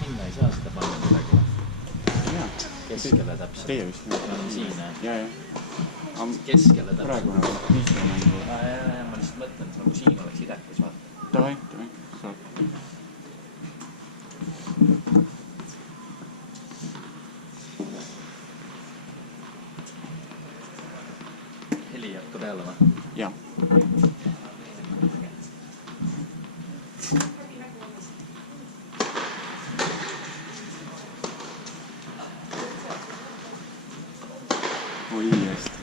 sinna ei saa seda panna midagi. Jaa. Keskele täpselt. Teie vist. Siin, jah. Keskele täpselt. Praegu nagu viisle mängu. Ma lihtsalt mõtlen, et nagu siin oleks idekus, vaata. Davai, saab. Heli jääb ka peale või? Jaa. Oi, hästi.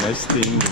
Hästi hingu.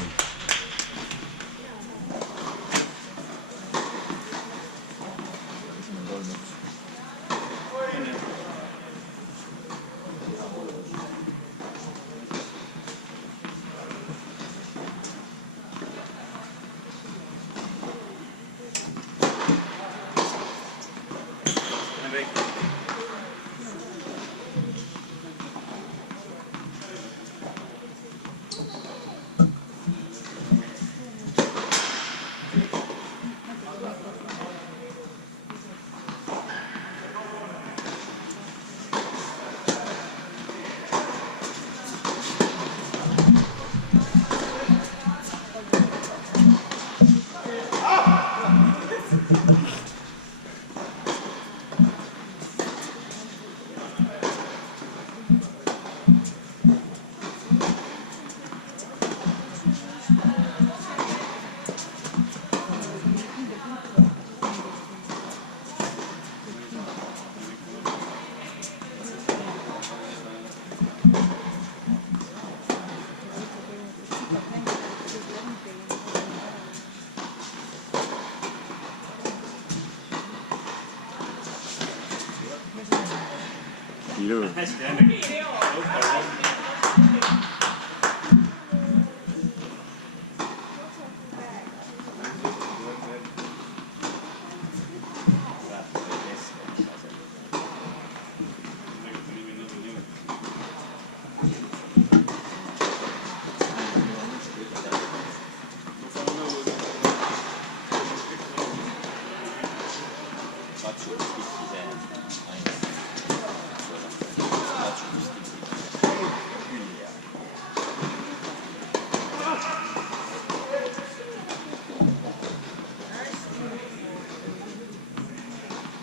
Ilus. Hästi, Henrik.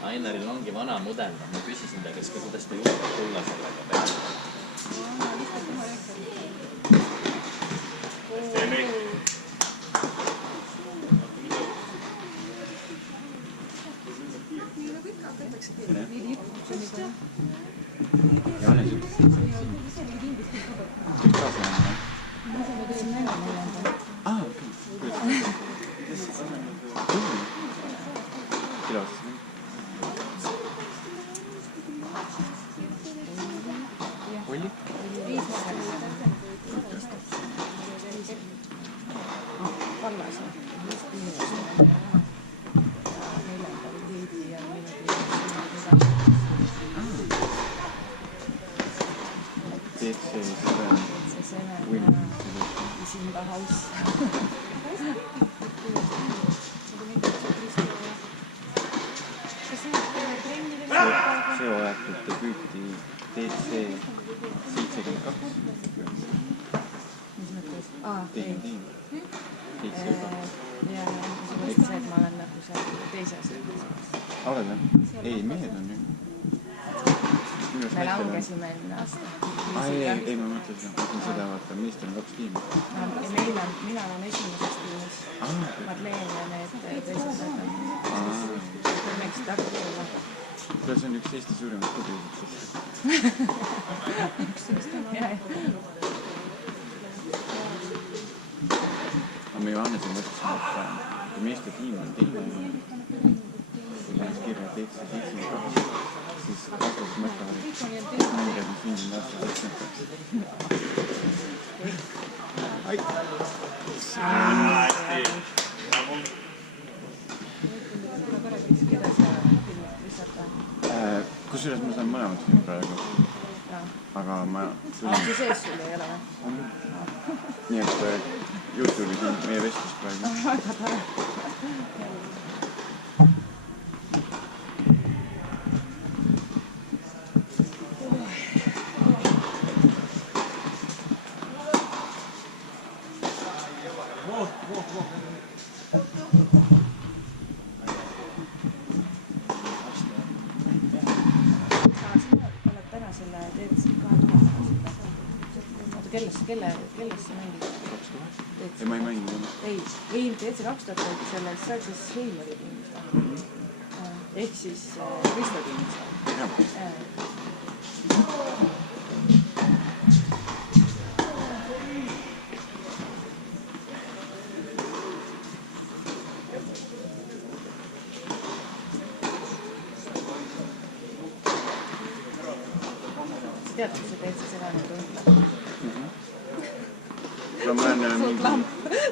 Ainaril ongi vana mudel, ma küsisin ta, kas ka kuidas ta juhtab tulla sellega peale. just inimestele ja neljandal Heidi ja minu is in the house. see ajatud debüüti DC 72. Mis mõttes? Teine tiim. Ja see mõttes, et ma olen nagu seal teises. Oled jah? Ei, mehed on ju. Me langesime eelmine aasta. Ei, ma mõtlesin seda, vaata, meestel on 2 tiimi. Mina olen esimeses tiimis. Madleen ja need teised on õnneks Tartu olla. Kuule, see on üks Eesti suurimat klubisid. Aga me Johannese mõtlesime, et meeste tiim on teine. Kui läks kirja DC 72, siis vastus mõtlevad, et mängijad on sündinud aasta 72. Kusjuures ma saan mõlemad filmi praegu. Aga ma... See sees sul ei ole või? Nii et YouTube'is on meie vestlus praegu. Väga tore. Kelles sa mängid? 2000? Ei, ma ei mängi enam. Ei, DC 2000 olid selles Sarges Heimeri tiimis. Ehk siis Risto tiimis. Tead, kui sa teed seda nüüd tundla?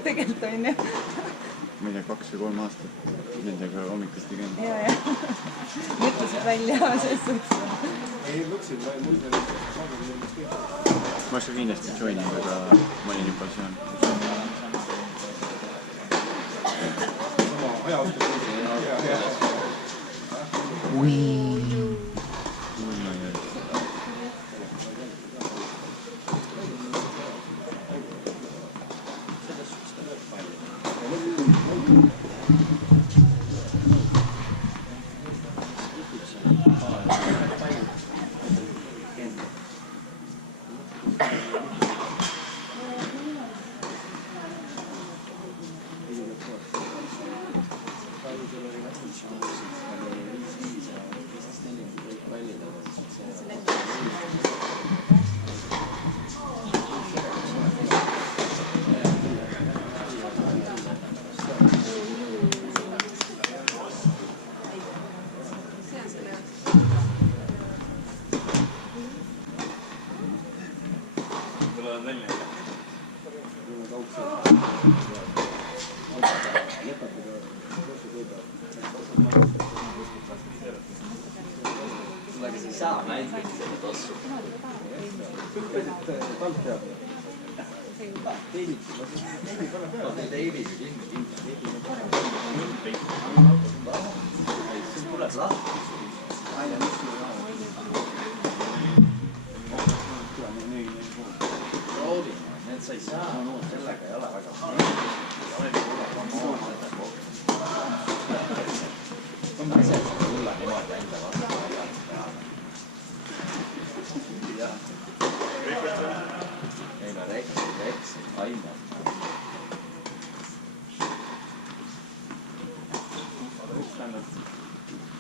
Tegelikult on ju. Ma ei tea, 2 või 3 aastat nendega hommikusti käinud. Ja. Mõtlesid välja selles suhtes. Ma oleks ka kindlasti joinin, aga ma olin juba seal.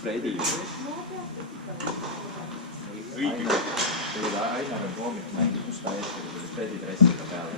Fredi. Ainar on koomik mängib musta eest, kui tuli Fredi dressiga peale.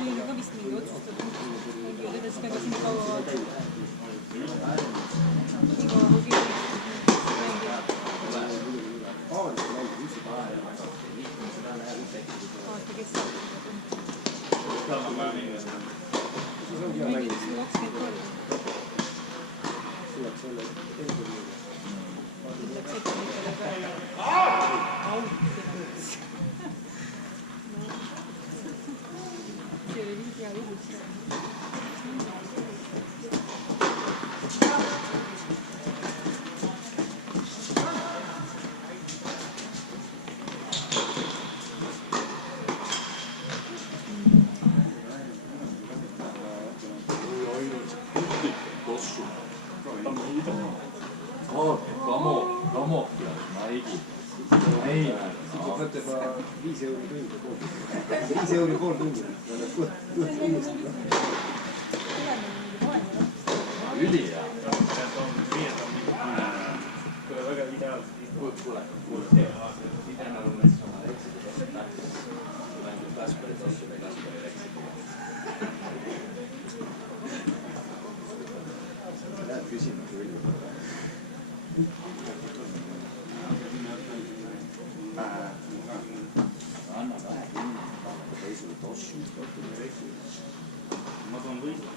Neil ka vist mingi otsustada. Mängivad edasi tagasi nii kaua. Nii kaua kui keegi mängivad. Vaata, kes mängib siin 20 korda. Ütleks etnikele ka. Auk. See oli nii hea juhus. €5 tundi. Ülihea. Läheb küsima küll. Anna vähe kinni. Teisele tossu. Ma toon võistlema.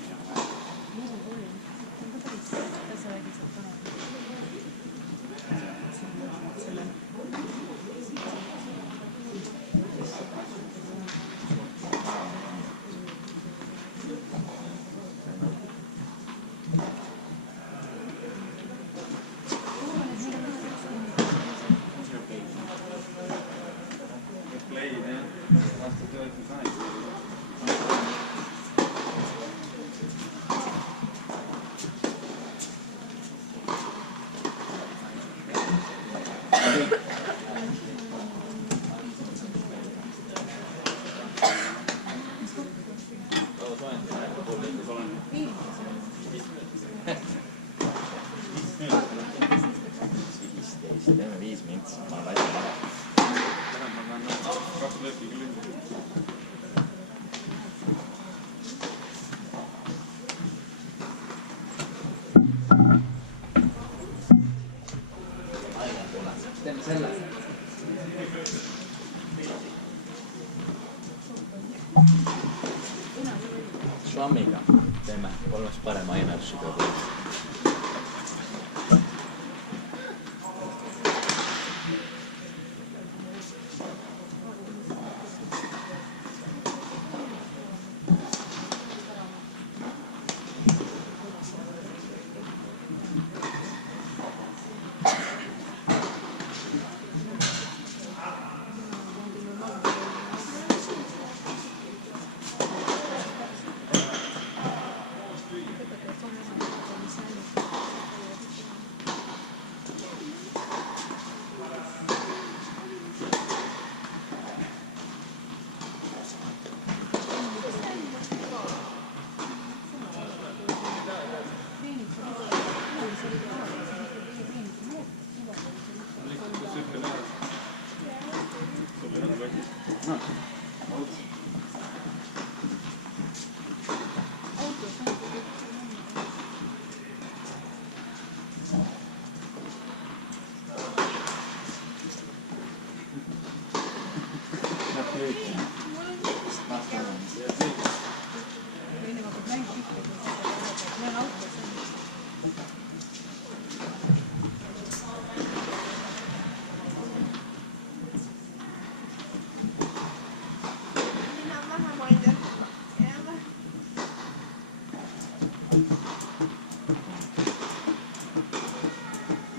Teeme 5 mintsi, ma olen väike ära. Teeme selle. Švammiga teeme 3 parema ainearšiga.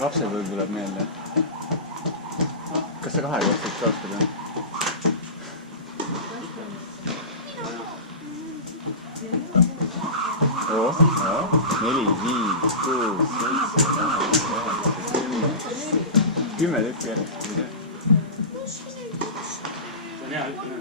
Lapsepõlv tuleb meelde. Kas sa kahekordselt ka oskad või? Oo, 4, 5, 6, 7, 8, 9, 10. 10 tükki järjest. See on hea ütleme.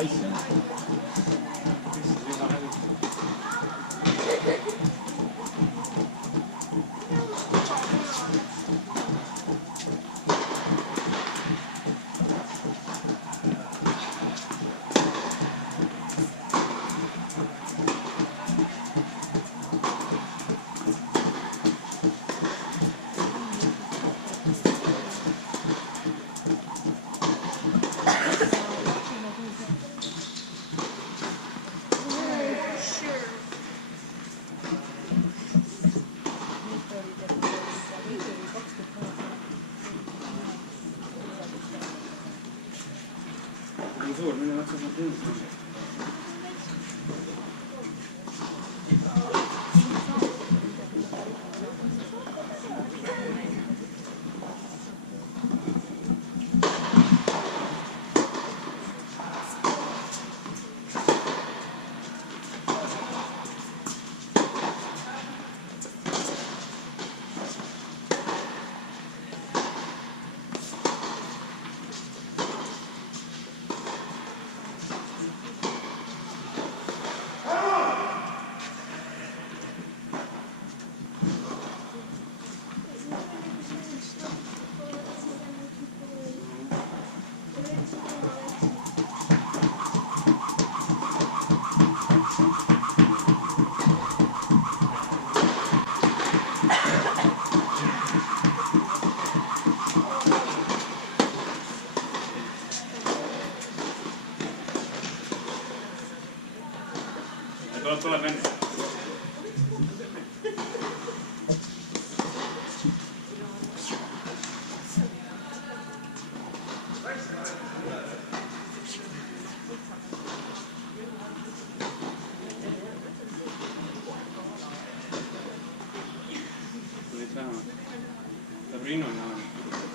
Tyson. Suur, minu jaoks on teenust. Tuleb enne. Tulid vähemalt. Läheb Rinnuni näha.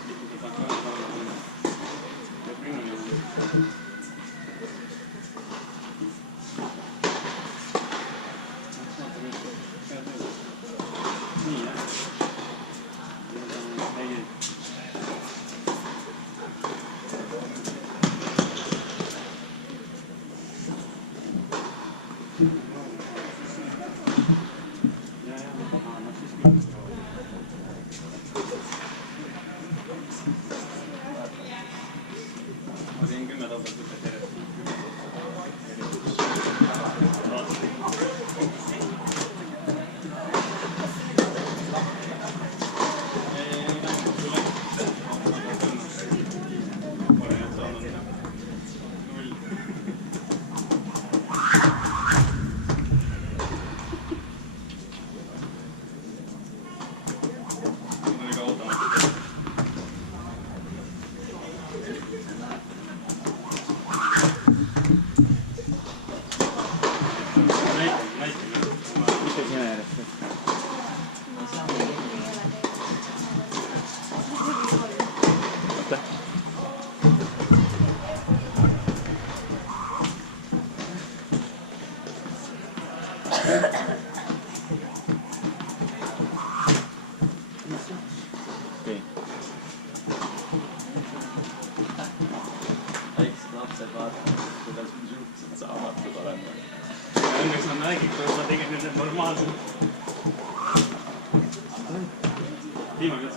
Liikuda tahab ka näha. Läheb Rinnuni näha. Ma teen 10 taubat võttes järjest. Väiksed lapsed vaatavad, kuidas me suhteliselt saamatud oleme. Õnneks on nägid, kui ma tegin nüüd normaalselt. Viimaks.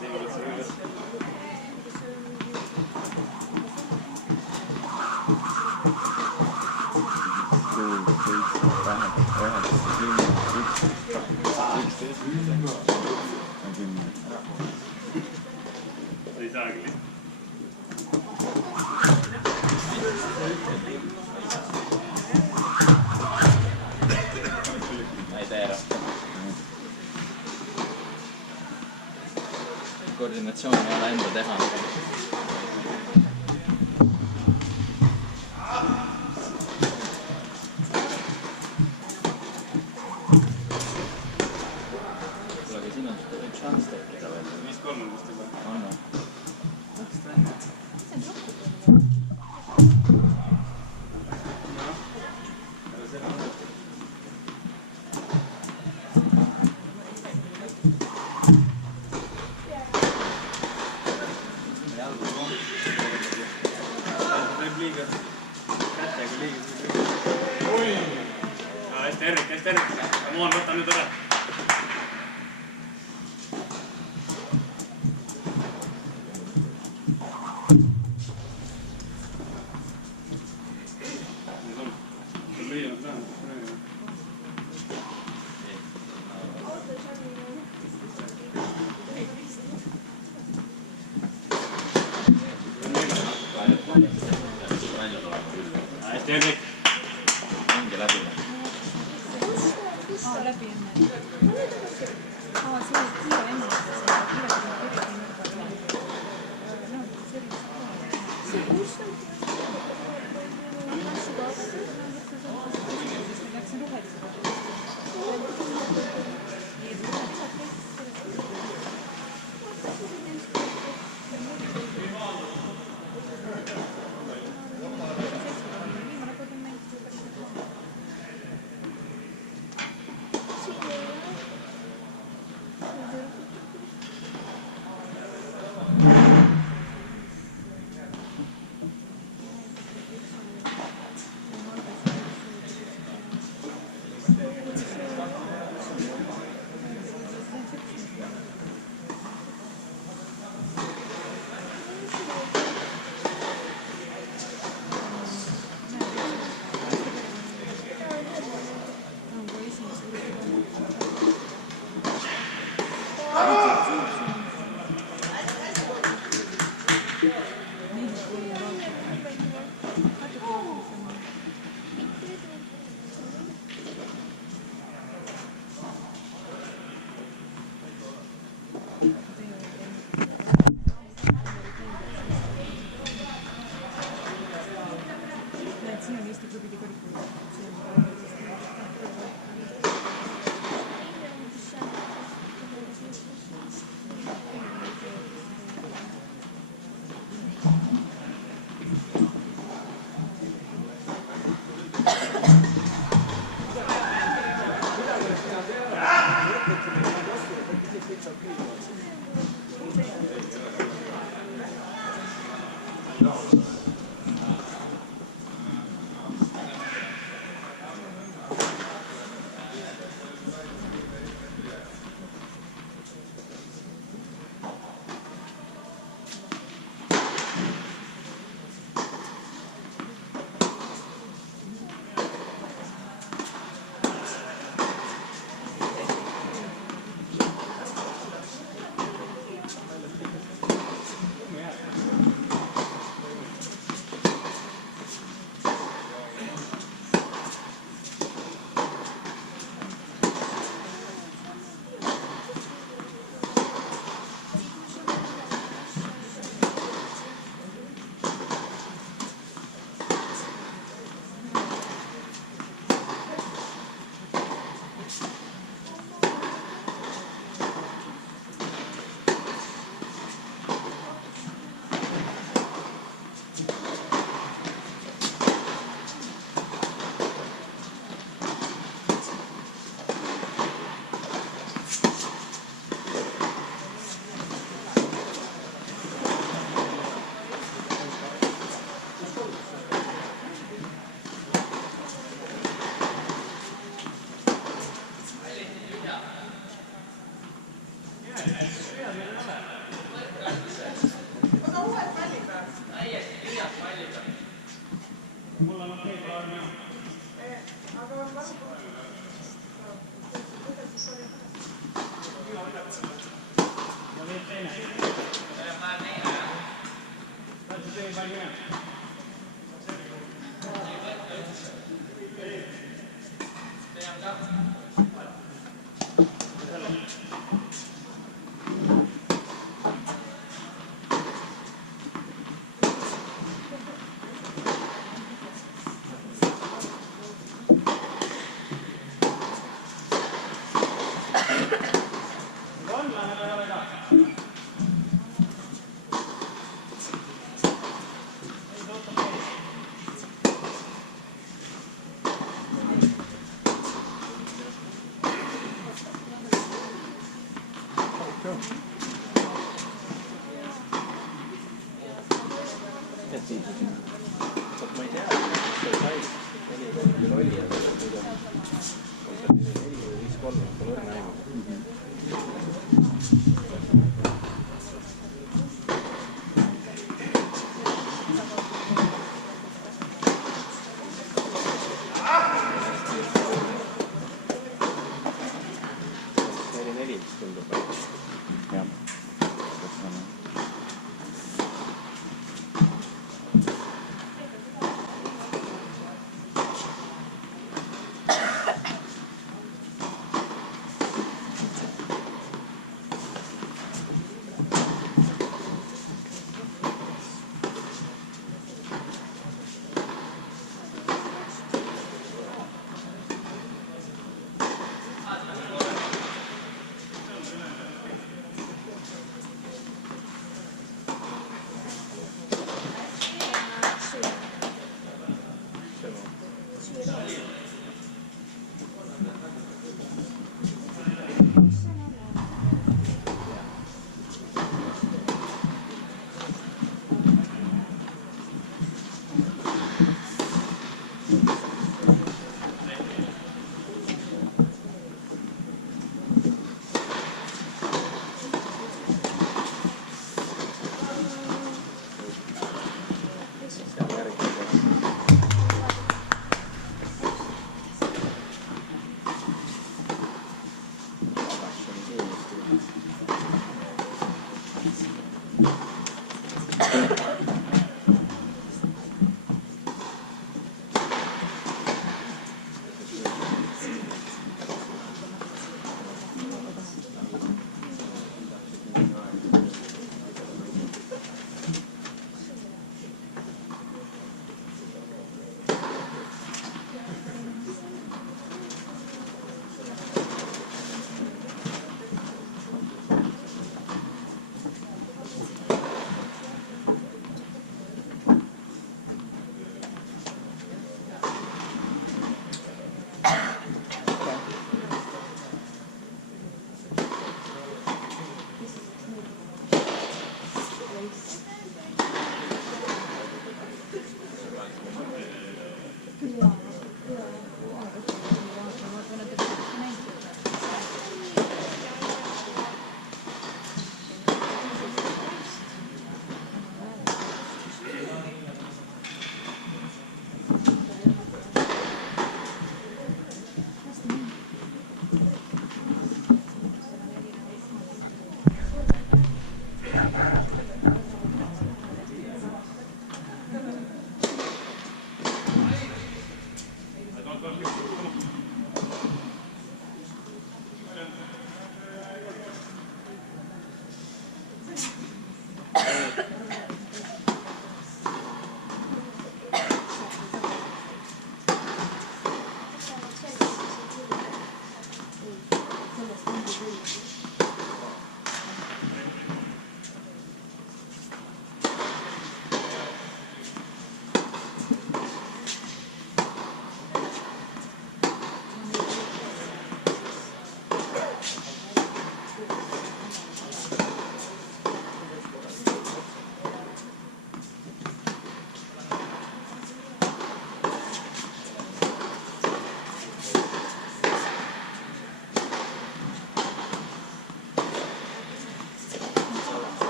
Ei saagi lihtsalt. Ma ei tee rohkem. Koordinatsioon ei ole enda teha. Aga siin on üks šans tekkida veel. 5-3 on vist juba. Anna. Liiga kätega liiga. Tervik. ongi läbi. Läbi enne. See oli kiire enne. Ma ei tea, see sai 4-0 ja nüüd on 4-5-3, pole õrna aimu.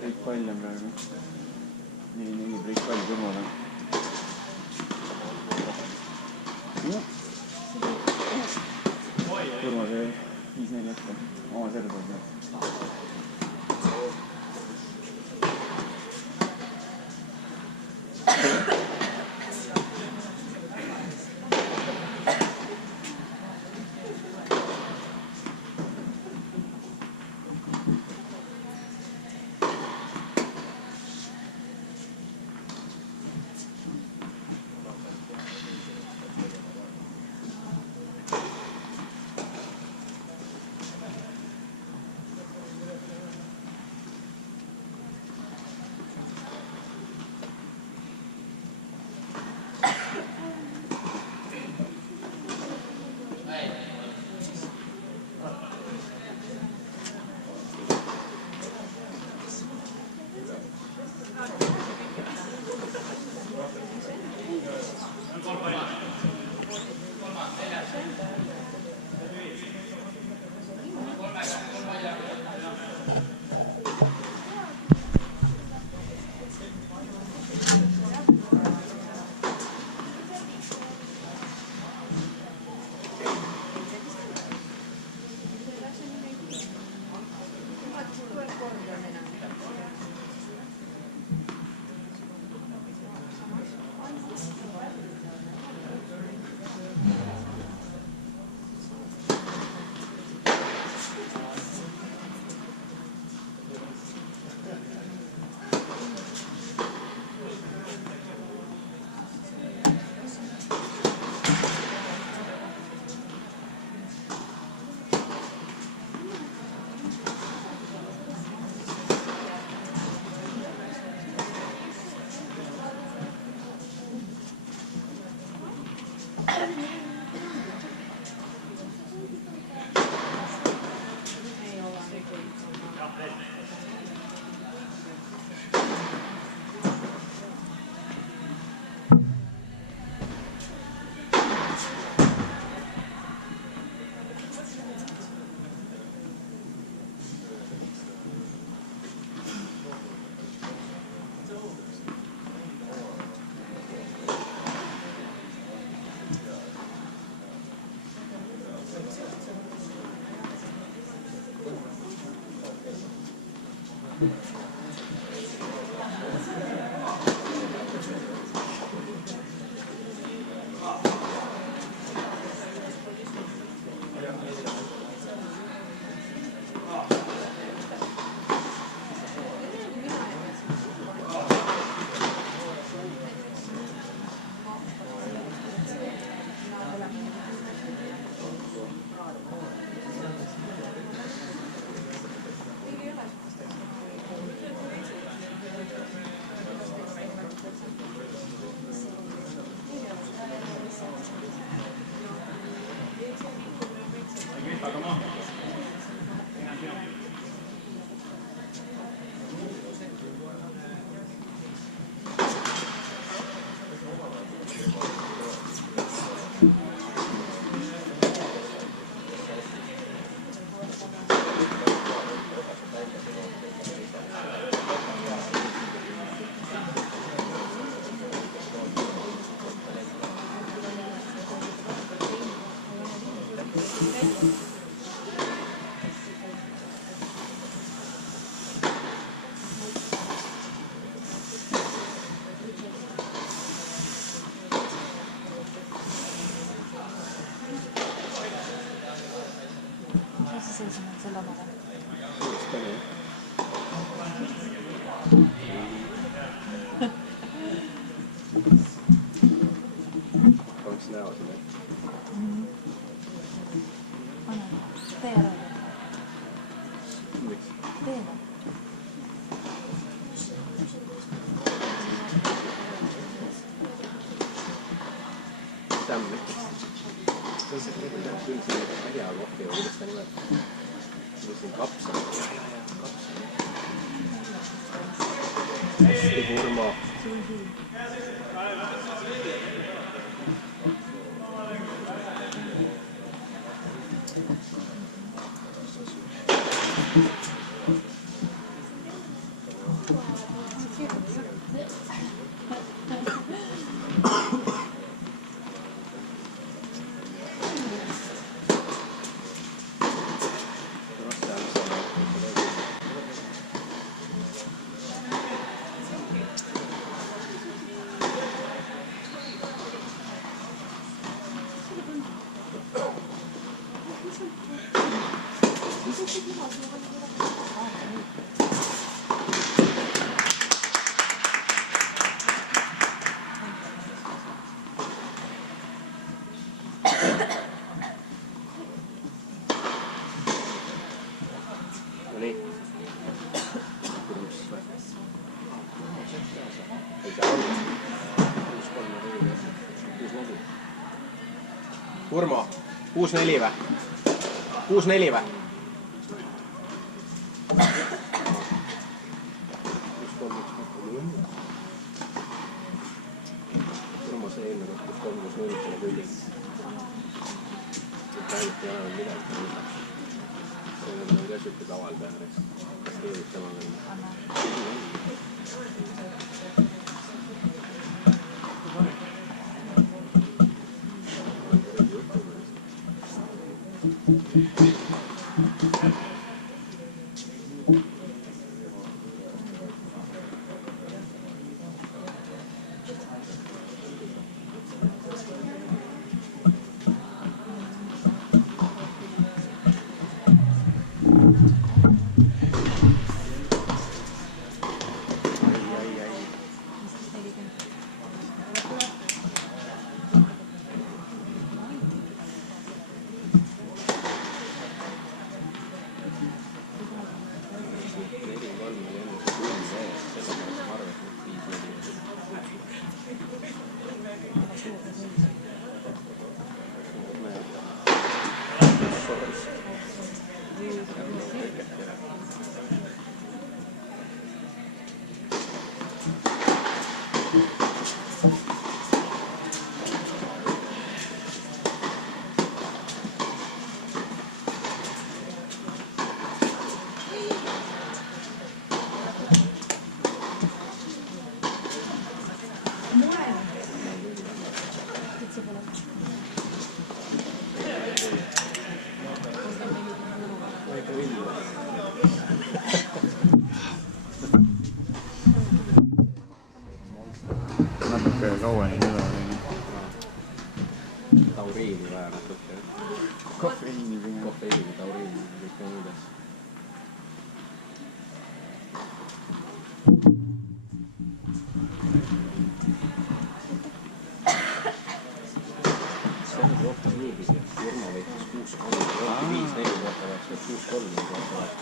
Breik pall on praegu. 4-4 breik pall Turmale. Turma see 5-4 ette. Oma servus. Paneks näo sinna. Pane, tee ära. Miks? Tee. Mida ma mõtleks? See on see, küll see härjakohvi või kuidas ta nimelt? Mis siin kapsam? Ja, kapsam. Hästi kurma. No nii. Ei saa olla. 6-3. Urmo, 6-4 või? 6-4 või? 6-3. Urmo sai eelmine 6-3-6-0 selle külli. Ainult ei ole midagi. See on ka siuke kaval peale. Kas keerid sama veel? Natuke kauem seda oli. Tauriini vaja natuke. Kofeiini pigem. Kofeiini, tauriini, kõik on üles. See on rohkem niipidi, et Urmo võitis 6-3, 5-4 kohta vaatavad 6-3,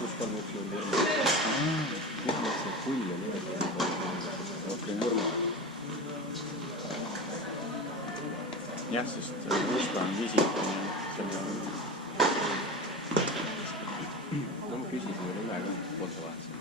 6-3-1 on Urmo. Kõik mõtlesid, et pull on rohkem Urmo. Jah, sest Ruska on visik. No ma küsisin veel üle ka, foto vaatasin.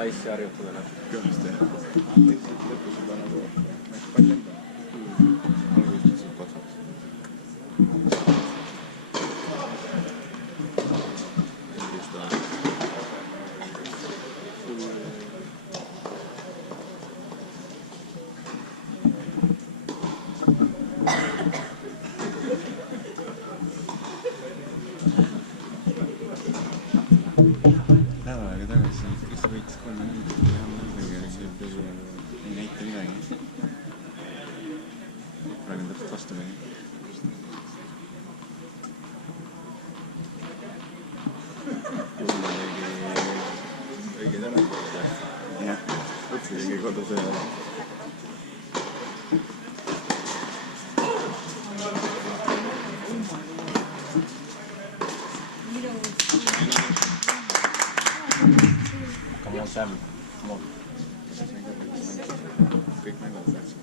slice'i harjutada natuke. kõvasti jah. Lõpus juba nagu läks pall enda. Alguses lihtsalt patsaks. Just vähe. Nädal aega tagasi Kristi võitis 3-0 ja see ei näita midagi. Praegu on täpselt vastupidi. Jumma tegi õige tänu. Jah, õppi tegi kodus ühele. Come on, Sam. Come on. Kõik mängud läksid.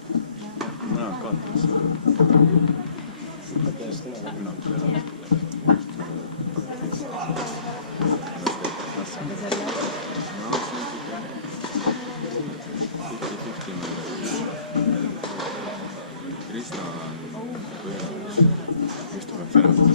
Mõned kaotas. Krista on põhjus. Just tuleb pärast.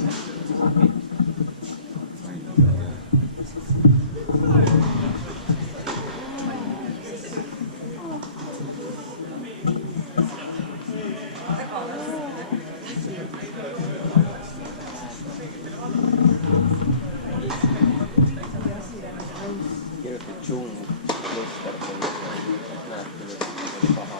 Kirjuti June Lester, näed, kui paha.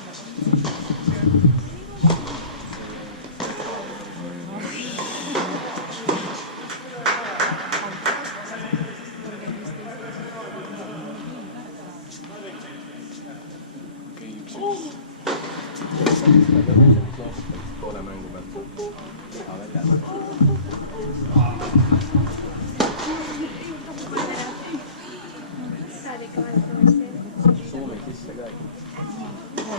Poole mängu pealt liha väljas. Soome sisse ka ikka.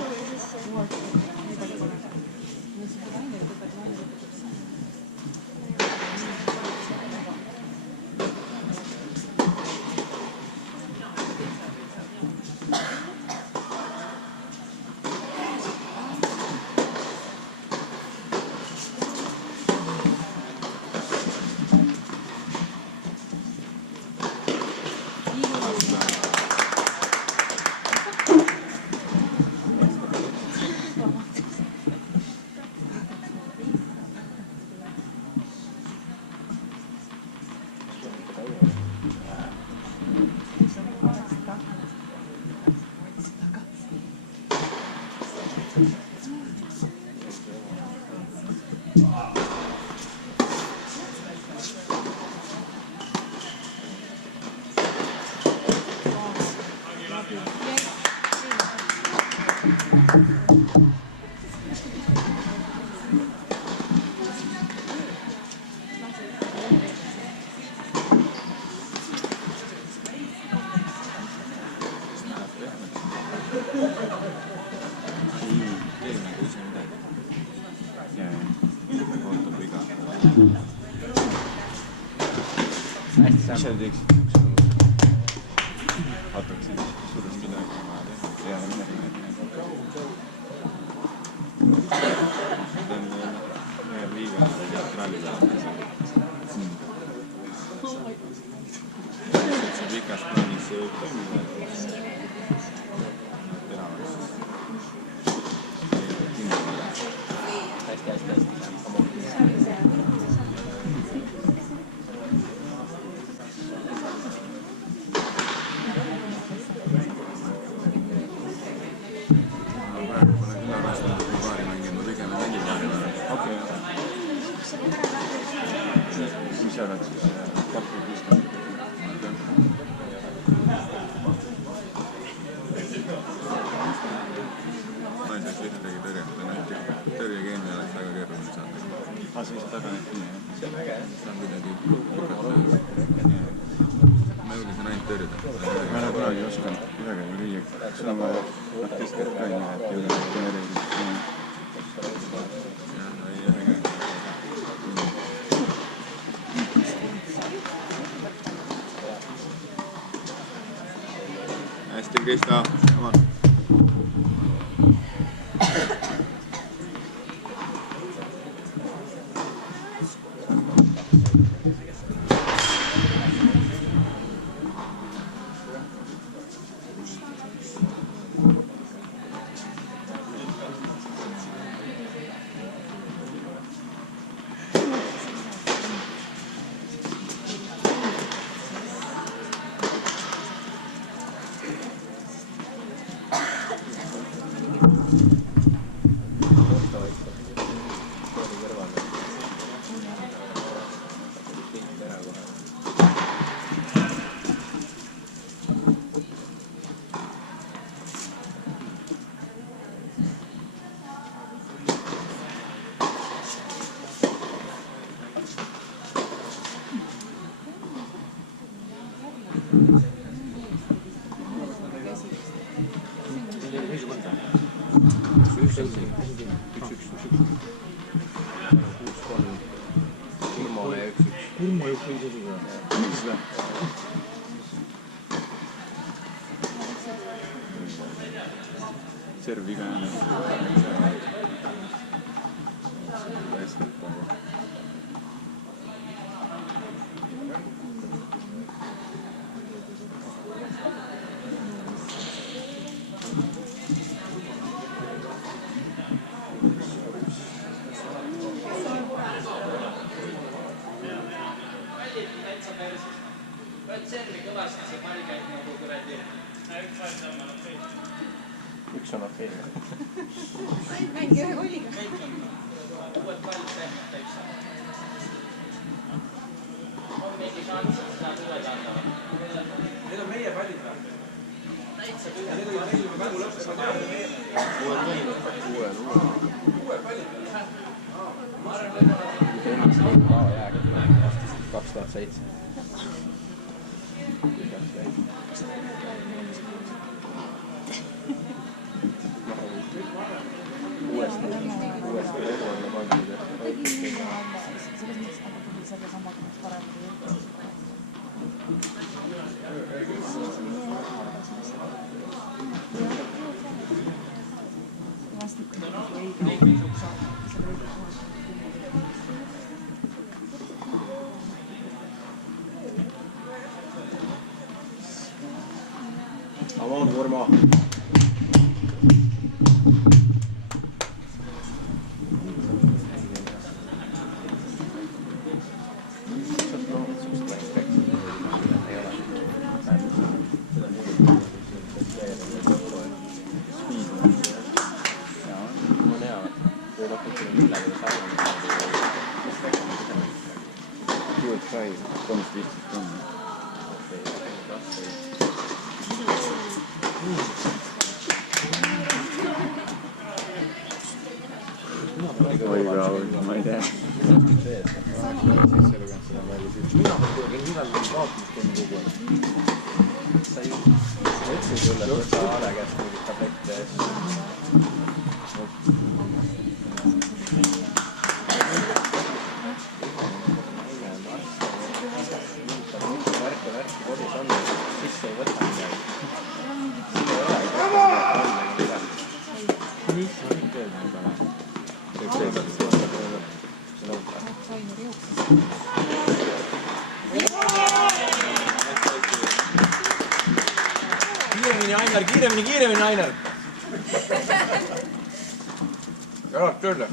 Ise teeksid hakkaksid surust midagi ja midagi meie liiga traalida see pikas plaanis see võib toimida teravaks hästi mis sa arvad siis 2050? Ma ei saaks ühtegi tõrjata, tõrjegeeni oleks väga keeruline saada. Siis taganet nii, jah? see on äge, jah? See on kuidagi ma julgesin ainult tõrjuda. Ma ei ole kunagi osanud ühega lüüa. Seda ma artistid ka ei näe, et jõudnud genereerida. Hästi Krista. Servi ka üks on okei. Mängi ühe kolliga. Uued pallid pehmed täitsa. On mingi šants, et saad üle saada? Need on meie pallid või? Täitsa tühjad. Need olid meil mängu lõpus. Uued pallid või? Ma arvan, et Tõnis Leib Laojääga aastast 2007. Uuesti Eduardile pandud. Selles mõttes nagu tuli selle samaga, mis parem oli. Vastikku ei kaudu saada. Avan Urma. ma ei tea. Mina mõtlen, millal vaatust on kogu aeg. Sa ütlesid sulle, et võtta Aale käest mingit tablette ja siis... Värki kodus on, sisse ei võta midagi. Mis on tööd nüüd on? Kiiremini, Ainar! Jalad tööle!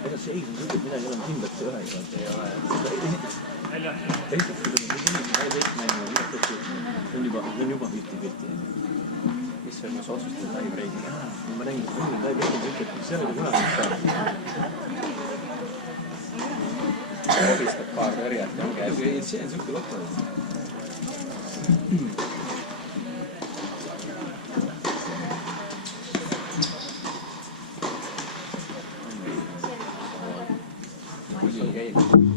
Ega see ei ole midagi enam kindlat see ühega, et ei ole. Teiseks, kui ta on juba pilti. Mis see on, mis otsustab taibreigiga? Ma nägin, et taibreigiga ütleb, et see oli kunagi saanud. Obistab paar verjat ja on käes. See on siuke lõppu. Kus on käinud?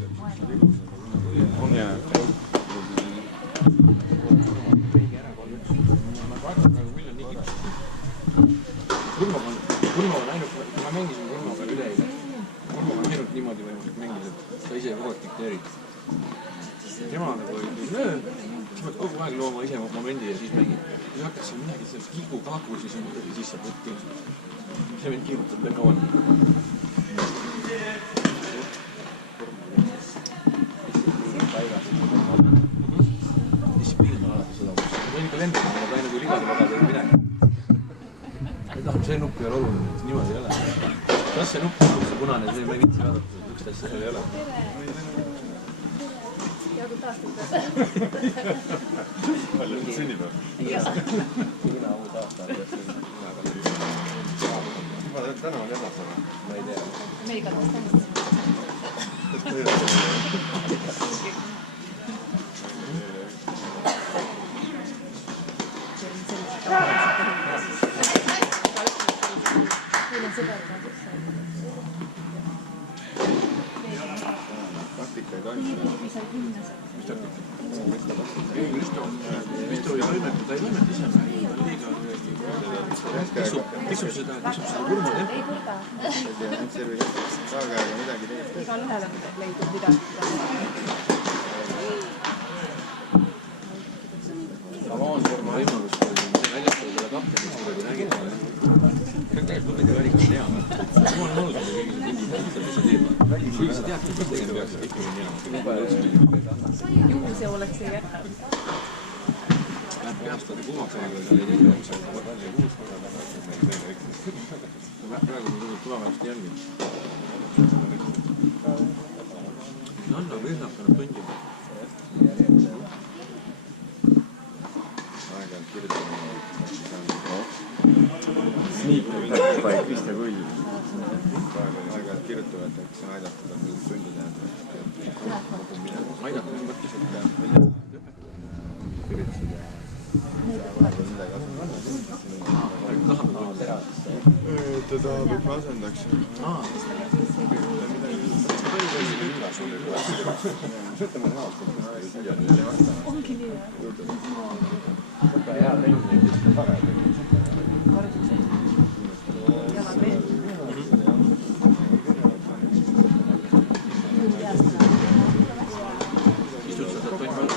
pead kogu aeg looma ise momendi ja siis mängid. Kui hakkad siin midagi sellest kiigu-kaaku, siis saab võtta. See mind kiirutab veel kauan. Distsipliin on alati seda. Ma võin ikka lendama, aga ta ei nagu ligada magada või midagi. See nupp ei ole oluline, niimoodi ei ole. Kas see nupp on see punane, see ei mängitsi vaadata, üks asja seal ei ole. Jagu taastada. Palju on sünnipäev? Mina uus aasta on Täna on edasi, ma ei tea. Meiga tõstame. Praktika ei toimu. Mis taktika? Mistu ei toimeta, ta ei toimeta ise. Kisub seda kurma tempo. Ei kurda. Kaagajaga midagi teed. Igal ühel on leidub midagi. Avaansurma võimalus, kui väljastada selle kaptenist, kui nägid. Tegelikult tundagi välikas hea. Ma olen nõus, et kõigil tundid, et sa teed. Kui sa tead, mis tegema peaks, et ikkagi hea. Juhu see oleks ei jätta. Läheb peastada kuumaks aega, seal ei tee jooksa. Praegu on tulnud tuvavärast jälgi. Anna võidab, kannab tundima. Aeg-ajalt kirjutame. Sniip võtab vaid Krista Kull. Aeg-ajalt kirjutame, et äkki saan aidata tal mingit tundi teha. Aidata, mis mõttes, et Kirjutasid ja midagi asendada. Ta tahab, et ma asendaks. Ütleme näost, et ma ei vasta. Ongi nii, jah. väga hea trenni. Jalad veel. istud sa saad toimma alla.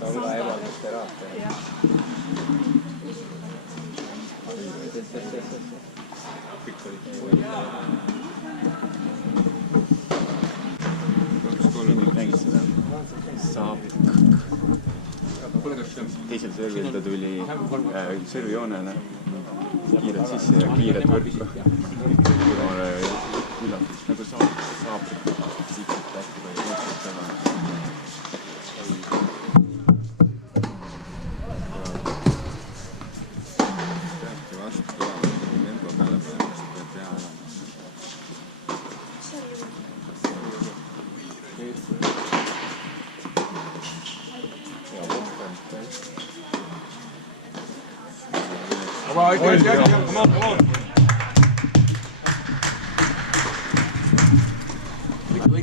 Ta on väga ebamusteraav. Kõik oli. Nägid seda? Saab. Teisel servil ta tuli servijoonele kiirelt sisse ja kiiret võrku. Üllatus, nagu saab siit äkki või mõtled taga. Tähti vastu tulema, tempo peale panema, siis peab pea olema.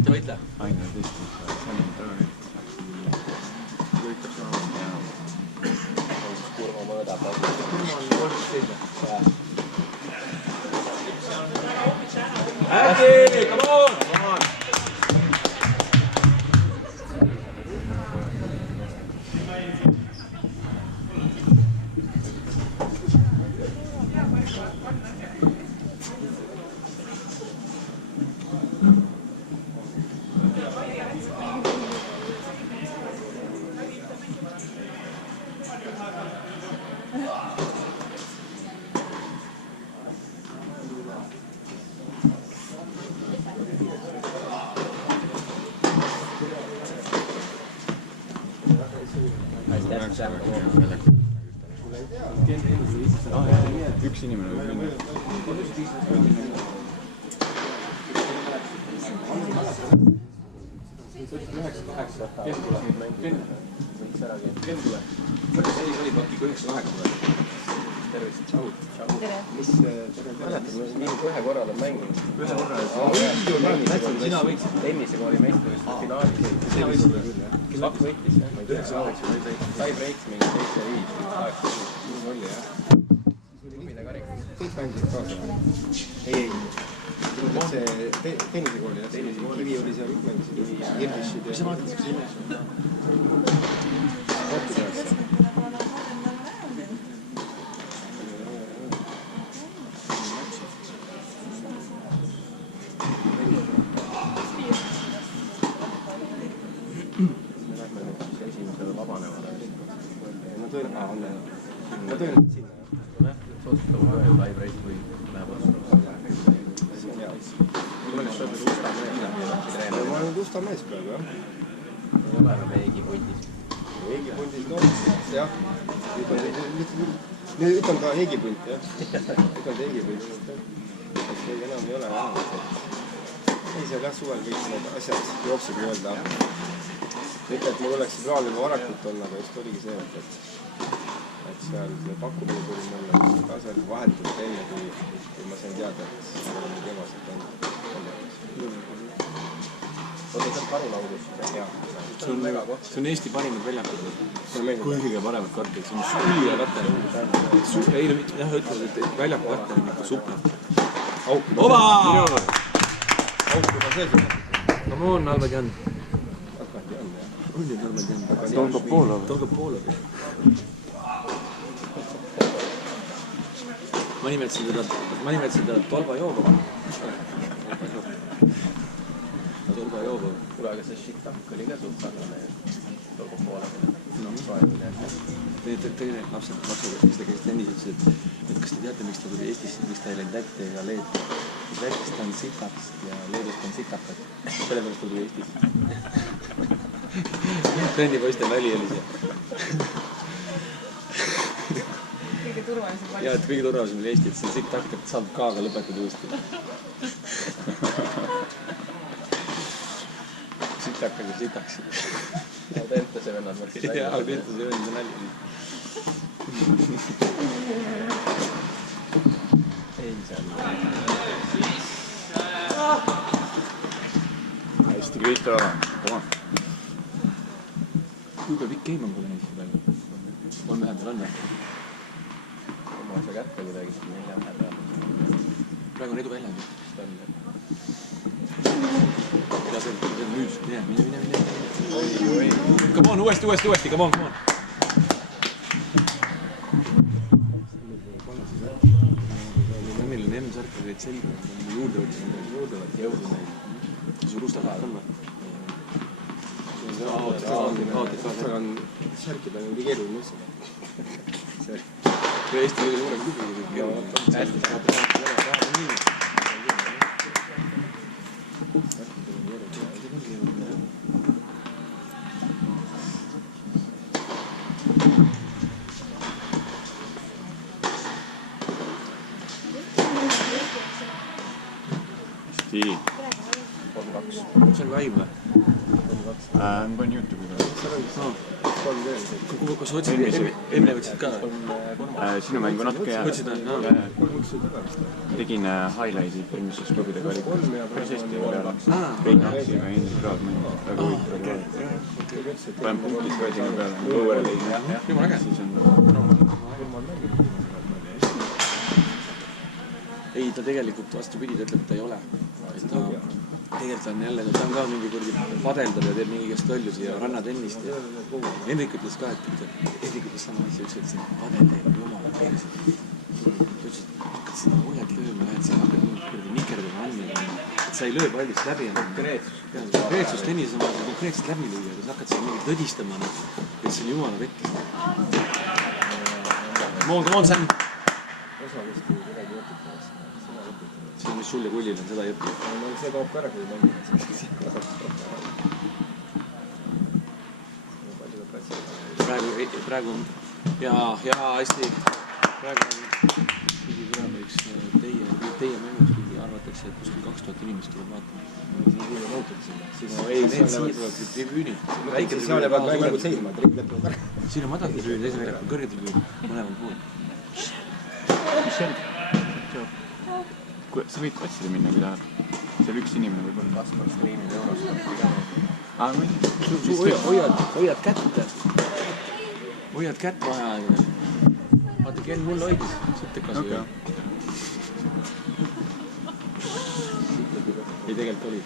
Võita. Aina tõesti. Võitab sama. Kurma mõõdab. Hästi, come on! Üks inimene võib minna. Ühe korra olen mänginud. Sina võitsid. Tennise kooli meistrivõistluste finaalis. Sina võitsid küll, jah. Kaks võitis, jah. Sai breaks mingi 7-5, 8-5. Suur oli, jah. Klubide karikas. Kõik mängisid kaasa. Ei. see tennisekooli, Kivi oli seal mängisid, Irvishid ja... Mis sa vaatad sinna? Esimesele vabanevale. Ma tõenäoliselt sinna. Sootatav ühe live race või läheb otsa. Ma olen Gustav mees praegu, jah. Ei ole enam Heegi-pundis. Heegi-pundis, no, jah. Nüüd ütlen ka Heegi-punt, jah. Ütlen Heegi-punt. Heegi enam ei ole, jah. Ei, seal jah, suvel kõik need asjad jookseb öelda. Mitte, et mul oleks plaanil varakult olnud, aga just oligi see, et seal pakkumine tuli mulle ka seal vahetult enne, kui ma sain teada, et see on kevased on. Oota, see on Karulaudus? Jah. See on Eesti parimad väljakud. Kõige paremad kartid. See on sulja katte. Ei, jah, ütlevad, et väljaku katte on ikka supla. Oba! Auk juba sees. Come on, Albadjan. Albadjan, jah. On ju Albadjan. Dolgopolov. Ma nimetasin teda Tolbajovov. Tolbajovov. Kuule, aga see shit-up oli ka suht sarnane Dolgopolovile. Teine lapsed, kes ta käis tennis, ütles, et kas te teate, miks ta tuli Eestisse, miks ta ei läinud Lätti ega Leetu. Lätist on sitaks ja Leedust on sitakad. Sellepärast tuli Eestisse. Trennipoiste väli oli see. Kõige turvalisem valik. Ja, et kõige turvalisem oli Eesti, et see sitak, et saab K-ga lõpetada uuesti. Sitakaga sitaks. Audentase vennad mõtlesid välja. Jaa, Audentase vennad nalja. Ei, see on... Hästi kõik ära. Koma. Kui pikk keim on pole neist praegu? 3 ühe peal on või? Ma ei saa kätte kuidagi 4 ühe peal. Praegu on edu välja. Mida see on nüüd? Mine. Come on, uuesti, come on. Meil on M-sarka kõik selge, juurde võtta jõudu neid. Sul usta ka on või? See on särkida nii keeruline üldse. Eesti kõige suurem klubi. Hästi saab nii. See on live või? Ma panen YouTube'i peale. Kas otsid enne võtsid ka? Sinu mängu natuke jääb. Võtsid või? Tegin highlight'i eelmises klubidega oli 16 peale. Reinaksiga endis kraad mängis. Väga huvitav. Panen punktid ka sinna peale. Lower tegin. Jumala äge. Siis on ei, ta tegelikult vastupidi, ta ütleb, et ta ei ole. Tegelikult on jälle, ta on ka mingi kurdi padeldab ja teeb mingi käest lollusi ja rannatennist ja Hendrik ütles ka, et Hendrik ütles sama asja, ütles, et padeldab jumala perse. Ta ütles, et hakkad seda hoiad lööma, lähed siin hakkad kurdi nikerdama andma, et sa ei löö pallist läbi. Konkreetsus tennis on konkreetselt läbi lüüa, aga sa hakkad siin mingi tõdistama, et see on jumala vekk. Come on, Sam! See on, mis sul ja kullil on, seda ei õpi. See toob ka ära, kui mängida. Praegu on... Jaa, hästi. Praegu on... Kõigi kõrvaliks teie mängus arvatakse, et kuskil 2000 inimest tuleb vaatama. See on kõige nõutud sinna. Ei, siin tuleb tribüünid. Seal jäävad mängud seisma, tribüünid tuleb ära. Siin on madal tribüün, teisel väljakul on kõrge tribüün. Mõlemal pool. mis see on? Sa võid otsida minna, kui tahad. Seal üks inimene võib olla. Kaspar Skriinil euros. Hoiad kätte. Hoiad kätt vaheaegade. Vaata, kell mul hoidis. Sitte kasu. tegelikult oli.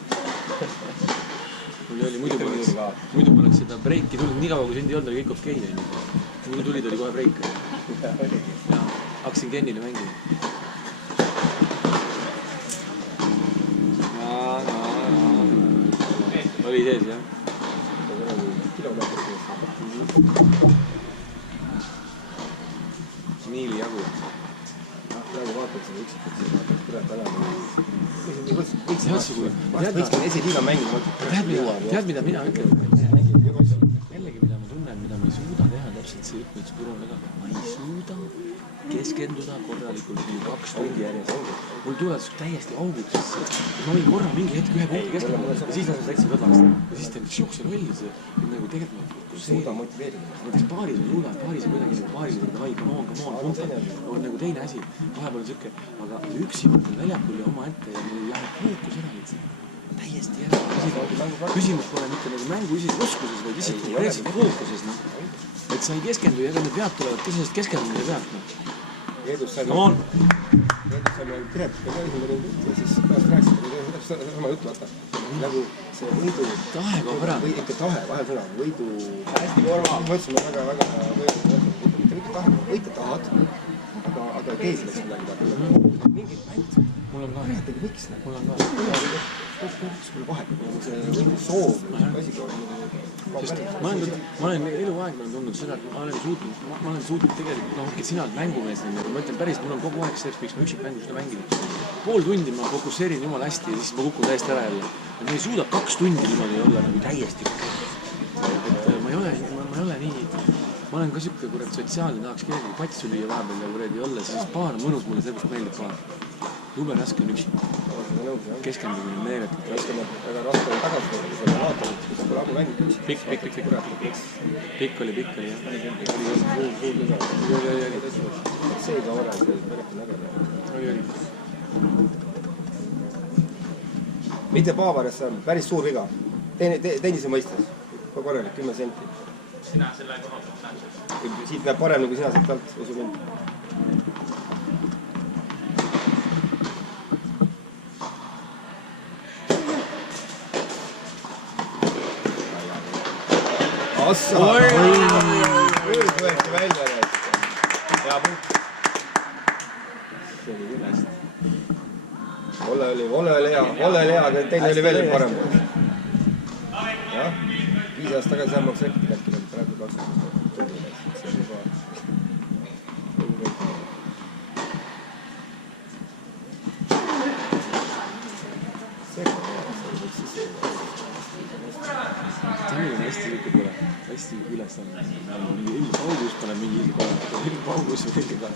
Muidu poleks seda breiki tulnud, nii kaua kui sind ei olnud, oli kõik okei. Muidu tulid, oli kohe breik. Ja hakkasin Kennile mängima. Oli sees, jah. Niili jagu. Praegu vaatad seda üksikult, siis vaatad, kurat, täna esiliiga mängida. Tead, mida mina ütlen? Jällegi, mida ma tunnen, mida ma ei suuda teha, täpselt see jutt, mis Puru on väga. Ma ei suuda keskenduda korralikult 2 tundi järjest. Mul tulevad täiesti augud sisse. Ma võin korra mingi hetk ühe punkti keskenduda ja siis lasen täitsa kõdlast. Ja siis teen siukse rolli see, nagu tegelikult ma suuda motiveerida. Näiteks paaris on suuda, paaris on kuidagi paaris on ai, come on, on nagu teine asi. Vahepeal on siuke, aga üksi ma olen väljakul ja oma ette ja mul läheb fookus ära lihtsalt. Täiesti ära. Küsimus pole mitte nagu mängu oskuses, vaid lihtsalt konkreetselt fookuses. Et sa ei keskendu ja need vead tulevad sellest keskendumise pealt. Eedus sai meil Piret ja esimene ringi ja siis pärast rääkisime sama juttu vaata. Nagu see võidu tahe kaob ära. Või ikka tahe, vahel sõna, võidu hästi korva. Ma ütlesin, väga mitte tahe, võita tahad, aga ei tee selleks midagi vaata. Mingid mängid. Mul on ka. Miks? Mul on ka. Sul vahet, see võidu soov, asi kohe. Ma olen eluaeg tundnud seda, et ma olen suutnud tegelikult, okei, sina oled mängumees, ma ütlen päris, mul on kogu aeg see, miks ma üksikmängu seda mängin. Pool tundi ma fokusseerin jumala hästi ja siis ma kukun täiesti ära jälle. Ma ei suuda 2 tundi niimoodi olla nagu täiesti. Et ma ei ole nii, ma olen ka siuke kurat sotsiaalne, tahaks kellegi patsu lüüa vahepeal ja kuradi olla, siis paar on mõnus, mulle sellepärast meeldib paar. Jube raske on üksi. Keskendumine meeletult. Väga raske on tagasi tulla, kui sa vaatad, kui sa pole abu mängid. Pikk oli, jah. See ka ole, see päris nägele. Oli. Mitte Paavares, see on päris suur viga. Tennise mõistes. Korralik, 10 senti. Sina selle koha pealt näed. Siit näeb parem, kui sina sealt alt, usu mind. Ossa! Nüüd võeti välja neist. Hea punkt. See oli küll hästi. Olle oli hea, teine oli veel parem. Jah, 5 aastat tagasi sammaks äkki läkki, praegu 2 aastat. See on juba... hästi ülesanne. Mingi ilmpaugus paneb mingi ilmpaugus või mingi kahe.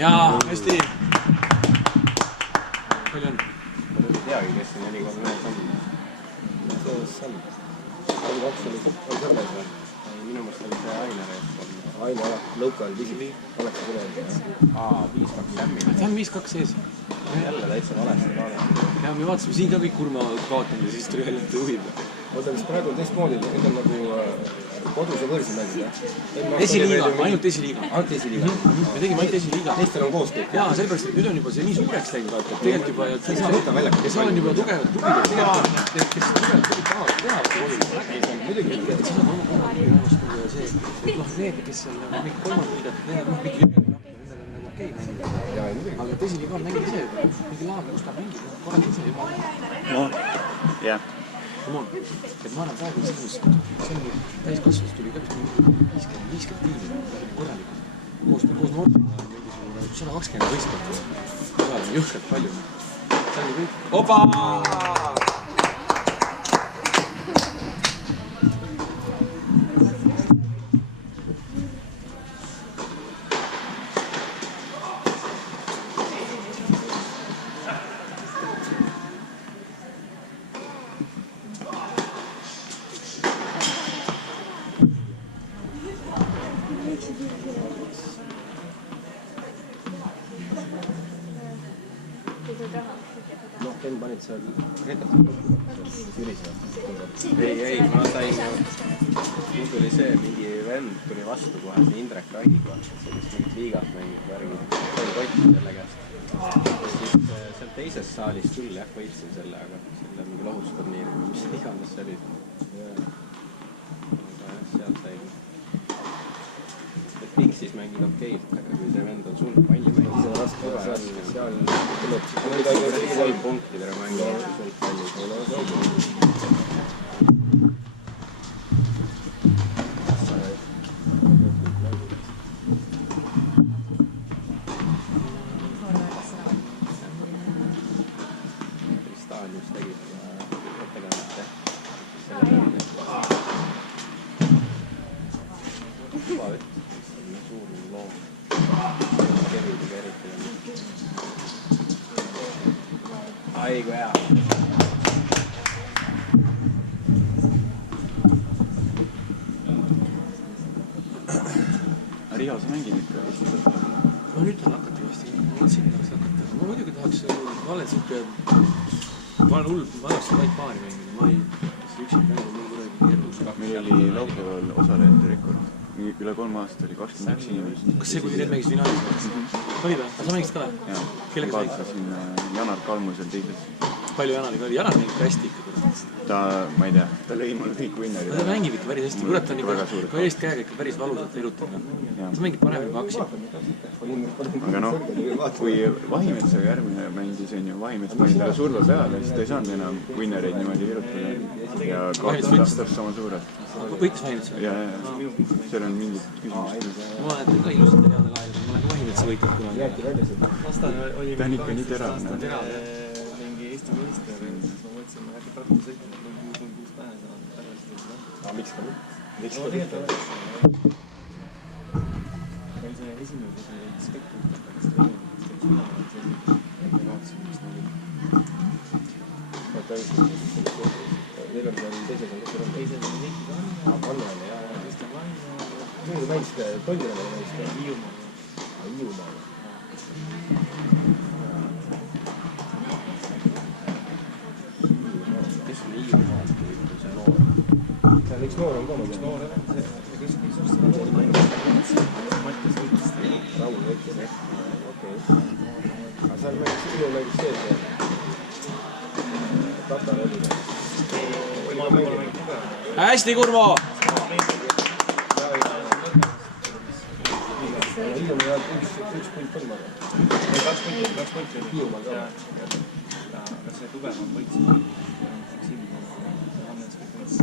Jaa, hästi. Palju on? Ma ei teagi, kes on 4-3-1 samm. See on samm. 3-2 oli sõrmes või? Minu mõelest oli see Ainer eest. Aine lõukal, visi, oleks see tulevad. 5-2 sämmi. See on 5-2 sees. Jälle täitsa valesti vaadata. Ja me vaatasime siin ka kõik kurma kaotanud ja siis tuli jälle juhib. Oota, mis praegu on teistmoodi, nüüd on nagu kodus ja võõrsi mängid, jah? Esiliiga, ainult esiliiga. Ainult esiliiga? Me tegime ainult esiliiga. Teistel on koos kõik? Jaa, sellepärast, et nüüd on juba see nii suureks läinud, et tegelikult juba... Sa ei saa võtta väljakul. Ja seal on juba tugevad tubid, kes tugevad tubid tahavad teha. Muidugi, et siis on oma korrad see, et need, kes on mingi kolmandad liigat, need on mingi liigat, nendel on nagu okei mängida. Aga esiliiga on mängida ise juba, mingi laag, kus ta mängib, korrad ise juba. No, jah. Come on, et ma arvan praegu selles, see on täiskasvus tuli ka 50 tiimi korralikult. Koos noortega mingisugune 120 võistkond. Seda on jõhkalt palju. See on ju kõik. Opa! Noh, Ken panid seal redet. Ei, ma sain... mul tuli see, mingi vend tuli vastu kohe, see Indrek Raigo, sellist mingit liigat mängib värgi, sai kotti selle käest. Siis seal teises saalis küll jah, võitsin selle, aga selle mingi lohutusturniiri, mis iganes see oli. Aga jah, seal sai. Et Pixis mängid okeilt, aga kui see vend on sul palli mängib, see on raske, seal tuleb 3 punkti tere mängida, sul palli. Ai, kui hea. Riho, sa mängid ikka esimesed? Ma nüüd tahan hakata vist, ma mõtlesin, et tahaks hakata. Ma muidugi tahaks, ma olen siuke, ma olen hull, ma tahaks vaid paari mängida, ma ei, üksik mängida mul kuidagi keerulus. Meil oli laupäeval osalejate rekord. Üle 3 aasta oli 21 inimest. Kas see, kui need mängisid finaalis? Oli või? Sa mängid ka või? Jaa. Kellega sa mängid? Vaatasin Janar Kalmusel teises. Palju Janariga oli? Janar mängib ka hästi ikka. Ta, ma ei tea, ta lõi mulle kõik winnerid. Ta mängib ikka päris hästi. Kurat on ikka eest käega ikka päris valusalt erutab. Ta mängib paremini kui Aksip. Aga noh, kui Vahimetsaga järgmine mängis, on ju, Vahimets pani talle surve peale, siis ta ei saanud enam winnereid niimoodi erutada. Ja kaks sama suured. Võitis Vahimetsa? Ja, seal on mingid küsimused. Ma olen ka ilusad headel aegadel. Ma olen ka Vahimetsa võitnud kunagi. Ta on ikka nii terav. Mingi Eesti minister, siis ma mõtlesin, ma äkki Tartu sõitma, mul 6 päeva saan tagasi. Aga miks ka nüüd? Miks ka nüüd? Meil see esimene, kui see spekkult hakkas treenima, siis mina olen selline, et me vaatasime, mis nagu. Neil on seal teises on kes on? Teises on Heiki Kanne. Kanne on, jah. Kristjan Laine. Kuhu mängiste? Tollimäele mängiste? Hiiumaal. Hiiumaal. Kes on Hiiumaal? See noor. Seal üks noor on ka, ma tean. Noor jah, see kes seda noor mängis. Mattias võitis ta. Raul võitis, jah. Okei. Aga seal mängis sees veel. Tatar oli. Ma võib-olla mängib tugev. Hästi, Kurmo! Hiiumaa jah, üks pult on, ma arvan. 2 punti oli. Hiiumaal ka. Aga see tugevam võitsi. Hannes kõik võitsi.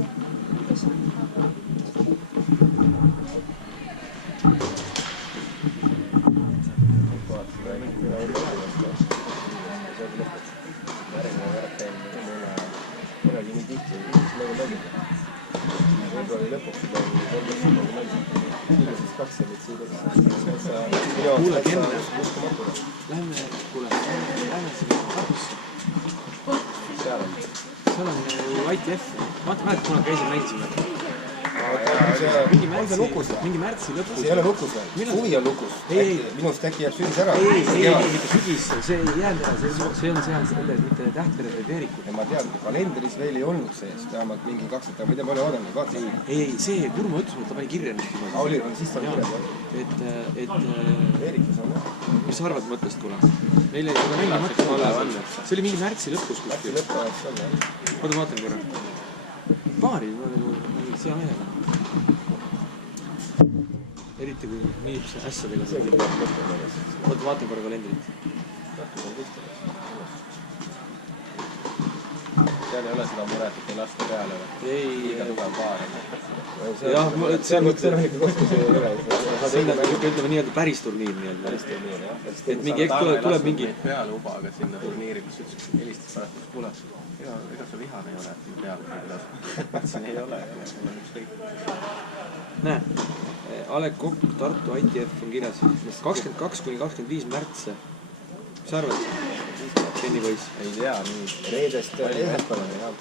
Kunagi nii tihti, mis nagu mängib. Võib-olla lõpuks juba siis kaks olid siin. Kuule, Kenne, lähme sinna Tartusse. Seal on. Seal on ju ITF. Vaata, mäletad, kuna käisin mängisime. Mingi märtsi lõpus. See ei ole lukus või? Huvi on lukus. Minust äkki jääb sügis ära. Ei, mitte sügis. See ei jäänud ära. See on seal selles, mitte Tähtveres või Veerikud. Ma tean, kalendris veel ei olnud sees. Vähemalt mingi 2 aastat, ma ei tea, ma olen oodanud. Vaata. Ei, see Kurmo ütles, et ta pani kirja. Oli, siis ta on kirjas. Veerikus on jah. Mis sa arvad mõttest, kuule? Meil ei ole mingi mõtte olemas. See oli mingi märtsi lõpus kuskil. Märtsi lõppajaks on jah. Oota, vaatan korra. Paari, ma olen hea meelega. Eriti kui miib ässadega. Oota, vaatan korra kalendrit. Seal ei ole seda muret, et ei lasta peale või? Ei. Liiga tugev paar. Jah, see on ikka ütleme nii-öelda päris turniir nii-öelda. Et mingi eks tuleb mingi... peale uba, aga sinna turniiri, kus ütles, helistas pärast, kus kuule, ega sa vihane ei ole peale. Siin ei ole, mul on ükskõik. Näe, A. Kokk, Tartu, ITF on kirjas. 22–25 märtse. Mis sa arvad? Kenni poiss. Ei tea, nii. Reedest esmaspäevani, jah.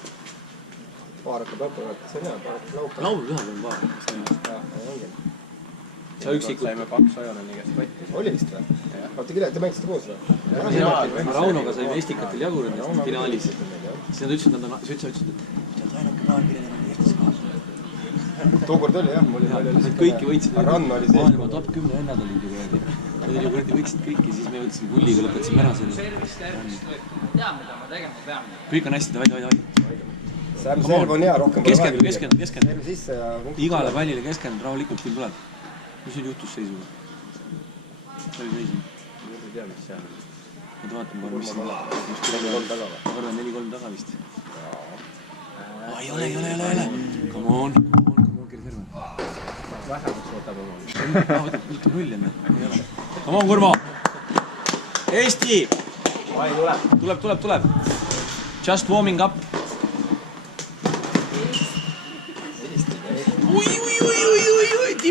Paar hakkab lõppevad, see on hea, paar hakkab laupäev. Laulupühad on paar. Jah, ongi. Sa üksikult... Saime Paks Ojaneni käest kotti. Oli vist või? Olete kirja, te mängisite koos või? Raunoga saime Estikatel jagunenud finaalis. Siis nad ütlesid, sa ütlesid, et ainuke paar, kellel on Eestis kaasa. tookord oli jah, mul oli Nad kõiki võitsid. Rann oli see. Maailma top 10 vennad olid ju kuradi. Nad oli kuradi võitsid kõiki, siis me võtsime pulliga, lõpetasime ära selle. Kõik on hästi, davai. Sam serv on hea, rohkem keskendu. Serv sisse ja igale pallile keskendu, rahulikult küll tuleb. Mis nüüd juhtus seisuga? See oli seisund. ei tea, mis seal on. Nüüd vaatame, mis siin tuleb. Ma arvan 4-3 taga vist. Ei ole. Come on, Keri Serv. Vähemaks võtab oma. Võtab mitu nulli enne. Ei ole. Come on, Kurmo! Eesti! Tuleb. Just warming up.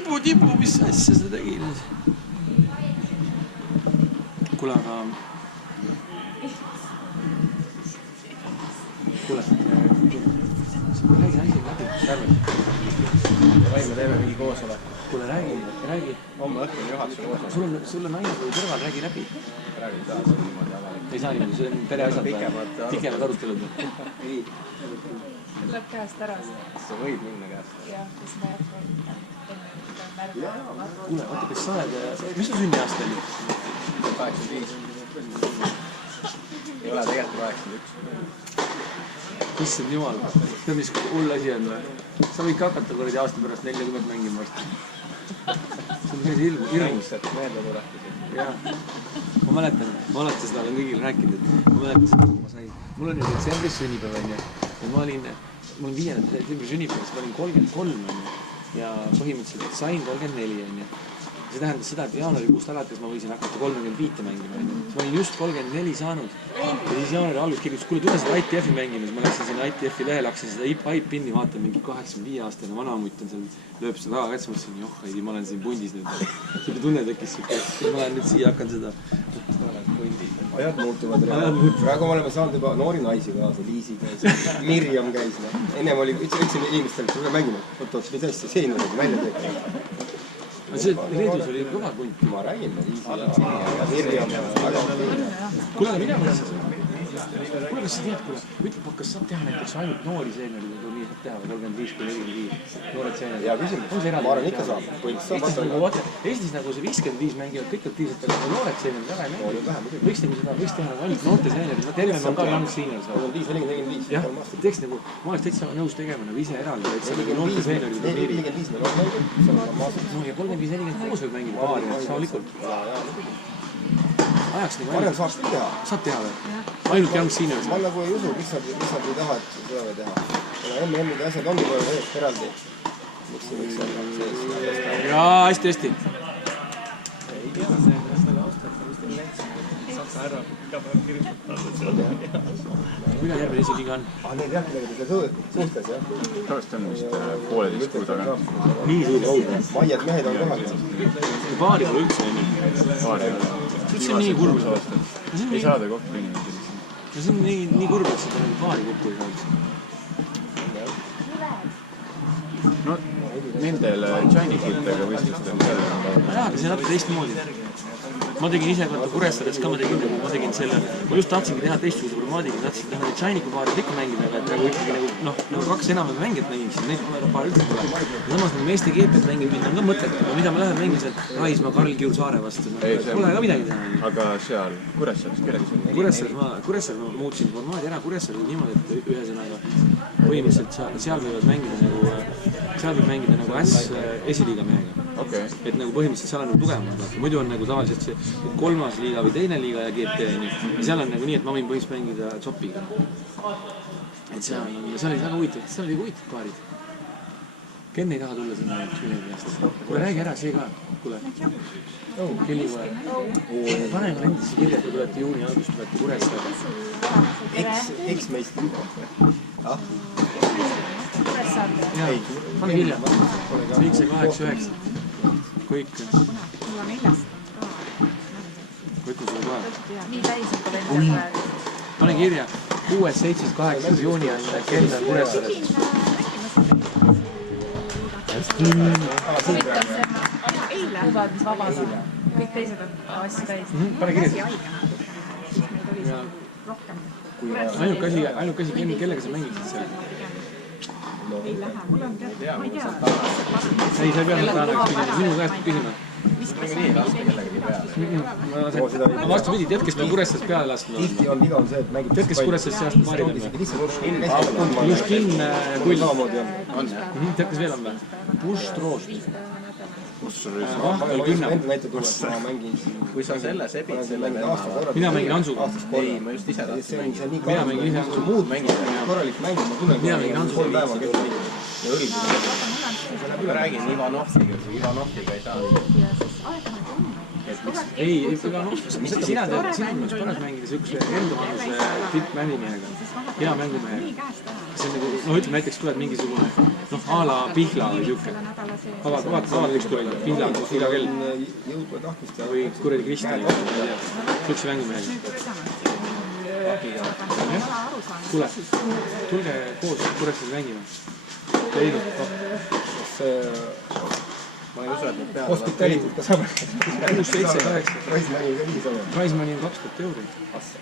Oi, tibu, mis asja seda tegi nüüd? Kuule, aga... Räägi läbi. Vai, me teeme mingi koosolek. Kuule, räägi. Homme õhtul juhatuse koosolek. Sul on naine või kõrval, räägi läbi. Räägi taas niimoodi avalik. Ei saa niimoodi, see on pereasjad. Pikemad arutelud. Ei, Läheb käest ära see. see võib minna käest. Jah, siis ma jätkan närvi. Kuule, vaata, kas sa oled... Mis su sünniaasta oli? 85. Ei ole tegelikult 81. Issand jumal, see on mis hull asi on või? Sa võid ka hakata kuradi aasta pärast 40 mängima varsti. See on päris hirmus. Meelde tuletusid. Jah. Ma mäletan seda, olen kõigile rääkinud, et ma mäletan seda, kui ma sain. Mul on ju detsembris sünnipäev, on ju. Ja ma olin 5. detsembri sünnipäevas, ma olin 33, on ju. Ja põhimõtteliselt sain 34, on ju. See tähendas seda, et jaanuarikuust alates ma võisin hakata 35 mängima. Ma olin just 34 saanud ja siis jaanuari algus kirjutas, kuule tule seda ITF-i mängima, siis ma läksin sinna ITF-i lehele, hakkasin seda IP-pinni vaatama, mingi 85-aastane vanamutt on seal, lööb seda taga katsi, mõtlesin, joh, Heidi, ma olen siin pundis nüüd. Selle tunne tekkis siuke, ma lähen nüüd siia, hakkan seda. Ajad muutuvad. Praegu me oleme saanud juba noori naisi kaasa, Liisi käis, Mirjam käis. Ennem oli ütlesin inimestele, et tule mängima. Oot, mis asja, seenurid välja teeb. See Leedus oli kõva punt. Ma räägin, Liisi ja Mirjam. Kuule, aga mine mõttes. Kuule, kas sa tead, ütleb, kas saab teha näiteks ainult noori seenerid, kui nii saab teha, 35-45 noored seenerid? Hea küsimus. Ma arvan, ikka saab. Eestis nagu see 55 mängivad kõik aktiivselt, aga noored seenerid väga ei mängi. Võiks teha ainult noorte seenerid. Helmen on ka young seniors. 45. Jah, teeks nagu, ma oleks täitsa nõus tegema nagu ise eraldi, et see nagu noorte seenerid. 45 meil on mängid. No ja 35-46 võib mängida paari, saavulikult. Ajaks nagu Varem saaks teha. Saab teha või? Ainult young seniors? Ma nagu ei usu, miks nad ei taha, et seda või teha. MM-ide asjad ongi kohe täiesti eraldi. Miks see võiks olla sees? Jaa, hästi. Ei tea, selle austatud, mis teil läks. Saksa ära, iga päev kirjutab. Mida järgmine esiliiga on? Need jah, millega suhtes, jah. Tavaliselt on vist pooleteist kuu taga. Nii suur kaud. Maiad mehed on kohal. Paari pole üldse enne. Paari ajal. See on nii kurb. Ei saada kokku inimesi. See on nii kurb, et seda paari kokku ei saaks. No, nendel Chinese-itega võistlustel seal on ka. Jaa, aga see on natuke teistmoodi. Ma tegin ise Kuressaares ka, ma tegin selle, ma just tahtsingi teha teistsuguse formaadiga, tahtsin teha neid Chinese paarid ikka mängida, aga et nagu ikkagi nagu kaks enam-vähem mängijat mängiksin, neid paari üldse pole. Ja samas nagu meeste GP-t mängib mind on ka mõtet, aga mida ma lähen mängin seal Raismaa, Karl Kiur Saare vastu, pole ka midagi teha. Aga seal Kuressaares kellega sul? Kuressaares ma muutsin formaadi ära, Kuressaares oli niimoodi, et ühesõnaga põhimõtteliselt seal võivad mängida nagu esiliiga mehega. Okay. Et nagu põhimõtteliselt seal on nagu tugevamad, muidu on nagu tavaliselt see 3. liiga või 2. liiga ja GP ja seal on nagu nii, et ma võin põhimõtteliselt mängida Zopiga. Et seal oli väga huvitav, seal oli huvitav paarid. Ken ei taha tulla sinna Tšünevi käest? Kuule, räägi ära, see ka. Kuule. Kelli kohe. Pane ka endisse kirja, kui tulete juuni algust, tulete Kuressaare. Eks-meistri. Jaa, pane kirja. 7, 8, 9. Kõik. Mul on 4. Võtku sulle kohe. Nii täis on ka veel praegu. Pane kirja. 6, 7, 8 juuni on kell on Kuressaares. Eile lubadis vabas on. Kõik teised on asju täis. Pane kirja. Ainuke asi, kellega sa mängiksid seal? ei lähe, mul on tead, ma ei tea. Ei, sa ei pea sealt tänaks minema, minu käest küsima. Ma vastupidi, tead, kes meil Kuressaares peale lasknud on? tihti on viga on see, et mängib Tead, kes Kuressaares seast paarid on või? Juškin Kull. Tead, kes veel on või? Push Troost. Ahtel Künna. kui sa selle sebid selle Mina mängin Hansuga. ei, ma just ise tahtsin mängida. Mina mängin ise Hansuga. muud korralik mäng, ma tunnen Mina mängin Hansuga. kolm päeva kestab. ja õlg. ma räägin Ivanovsiga, Ivanovsiga ei saa. Ei, sina tead, sina oleks paras mängida siukse endavanuse tippmängimehega, hea mängumehega. See on nagu, no ütleme näiteks tuleb mingisugune, noh, a la Pihla või siuke. Avaliks tuleb Pihla iga kell. jõudma tahtmist ja Või kuradi Kristjan, ma ei tea, siukse mängumehega. Kuule, tulge koos Kuressaares mängima. Teinud, ma ei usu, et nad peavad. hospitalitud ka saab. 6, 7, 8. Raismani ka nii sama. Raismani on 20 euri.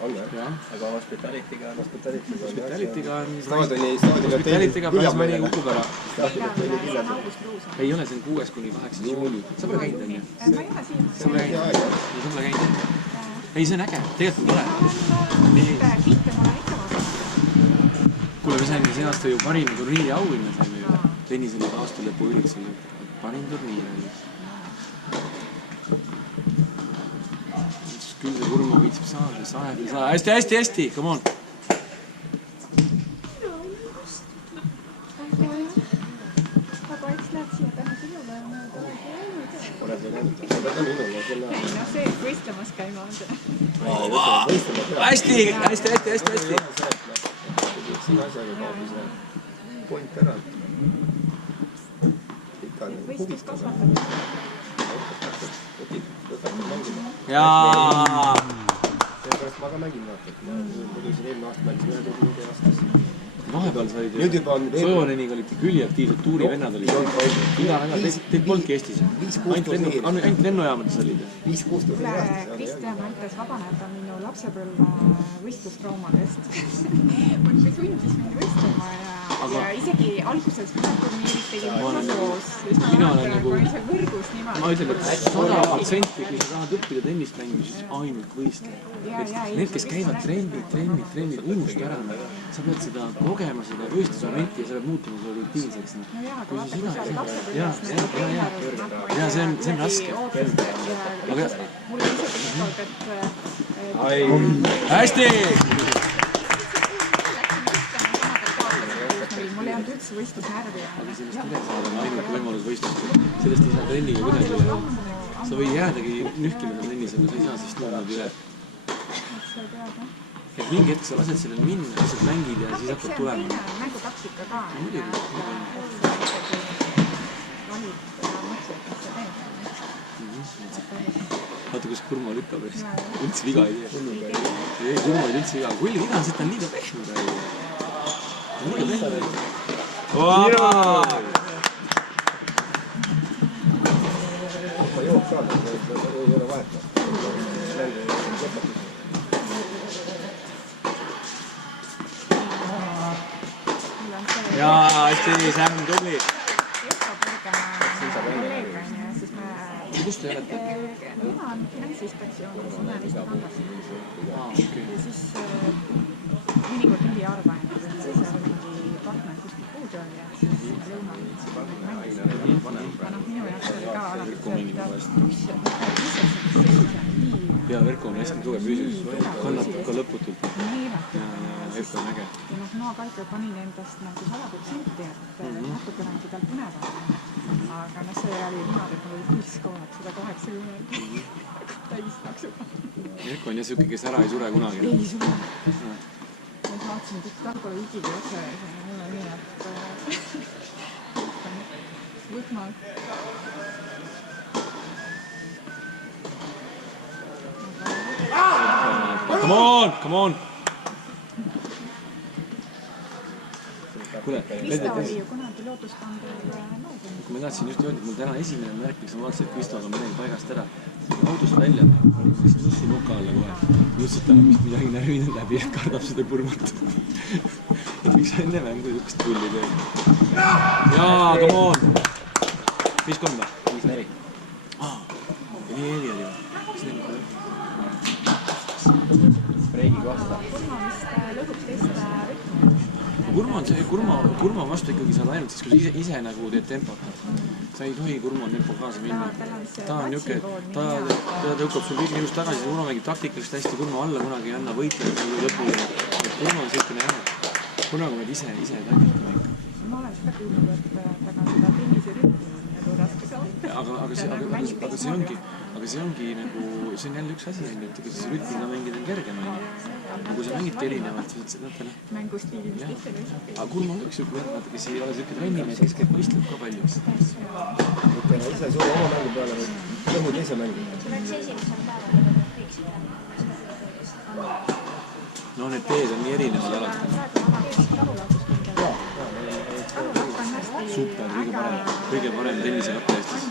on või? Jah. aga hospitality'ga Hospitalitiga on... Hospitalityga Raismani kukub ära. Staadioni Ei ole, see on 6 kuni 8 juuli. Sa pole käinud, on ju? ma ei ole siin. Sa pole käinud? Sa pole käinud? Ei, see on äge. Tegelikult on tore. Pilte ma olen ikka vaadanud. Kuule, me saime see aasta ju parima turniiri auhinna saime ju. Tennisel oli aasta lõpu üritusel. Parim turniir oli. Küll see Urmo viitsib saada, saeb ja saab. Hästi, come on. aga eks lähed siia täna sinule ja ma olen käinud. ei no see, et võistlemas käima on see. Hästi. siin asjaga kaob see point ära. võistlus kasvatab. Lõpetab mängima. Jaa. Seepärast ma ka mängin, vaata, et ma muidu siin eelmine aasta mängisin ühe turniiri aastas. Vahepeal said Nüüd juba on veel... Sojoniga olid küll aktiivsed tuurivennad olid. Iga nädal, teid polnudki Eestis. Ainult lennujaamades olid. 5-6 turniiri aastas. Kristjan aitas vabaneda minu lapsepõlve võistlustraumadest. mul sundis mind võistlema ja isegi alguses mõned turniirid tegin mulle koos. Mina olen nagu... Ma ise võrgus niimoodi. Ma ütlen, et 100%, kui sa tahad õppida tennist mängida, siis ainult võistlema. Need, kes käivad trennid, unusta ära. Sa pead seda kogema, seda võistlusmomenti ja sa pead muutuma seda rutiinseks. No jaa, aga vaata, kui sa lapsepõlvest ja see on raske. Mulle isegi ütlevad, et... Hästi! Mul ei olnud üldse võistlusnärvi. Aga sellest üle saada on ainult võimalus võistlust. Sellest ei saa trenniga kuidagi üle. Sa või jäädagi nühkima trennis, aga sa ei saa siis nõudnud üle. Et mingi hetk sa lased sellel minna, lihtsalt mängid ja siis hakkad tulema. See on teine mängutaktika ka. Muidugi. Valid ja mõtled, mis sa teed. Vaata, kus Kurmo lükkab, üldse viga ei tee. Ei, Kurmo ei üldse viga. Kui viga on, see on liiga pehme praegu. Liiga pehme. Ma jook ka, ei ole vahet. Jaa, hästi, Sam, tubli. Kust te olete? Mina olen Finantsinspektsioonis, ma olen Eesti Pangas. Ja siis mõnikord nii harva ainult, et siis on mingi partner kuskil puudu oli ja siis lõunal mängisin. Aga minu jaoks oli ka alati see, et mis see ja Verko on hästi tugev füüsis, kannatab ka lõputult. Verko on äge. Ja ma Kalpe panin endast nagu 100%, et natukene on seda põnevam. Aga see oli niimoodi, et mul oli pulss koonad 180 täis naksuga. Verko on jah siuke, kes ära ei sure kunagi. Ei sure. Ma vaatasin, et Tarko higidi otse ja mul on nii, et võtma. Come on! Kuule, Krista oli ju kunagi lootuspandel noogunud. Kui ma tahtsin just öelda, et mul täna esimene märk, mis ma vaatasin, et Kristo on midagi paigast ära. Autost välja, siis nussi nuka alla kohe. Nussid täna midagi närvinud läbi ja kardab seda kurmata. miks sa enne mängu niisugust pulli teed? Jaa, come on! 5-3 või? 5-4. Nii oli või? Breigiga vasta. Kurma vist lõhuks teiste rütmi. Kurma on see, kurma vastu ikkagi saad ainult siis, kui sa ise nagu teed tempot. Sa ei tohi kurma tempo kaasa minna. Ta on niuke, ta tõukab sul kõik ilust tagasi, kurma mängib taktikalist hästi, kurma alla kunagi ei anna võitleda lõpuni. Kurma on selline jah. Kurma kui meid ise taktikama ikka. Ma olen seda kuulnud, et taga seda tennise rütmi nagu raske saada. Aga see ongi nagu, see on jälle üks asi, et see rütmiga mängida on kergem. Kui sa mängidki erinevalt, siis ütlesid näitele. Mängustiili vist teisele või? Aga Kurma on üks siuke võtmata, kes ei ole siuke trennimees, kes käib võistleb ka palju. Mitte ise sulle oma mängu peale või lõhu teise mängu. Tuleks esimesel päeval võiks No need teed on nii erinevad alati. Super, kõige parem tennisekatte Eestis.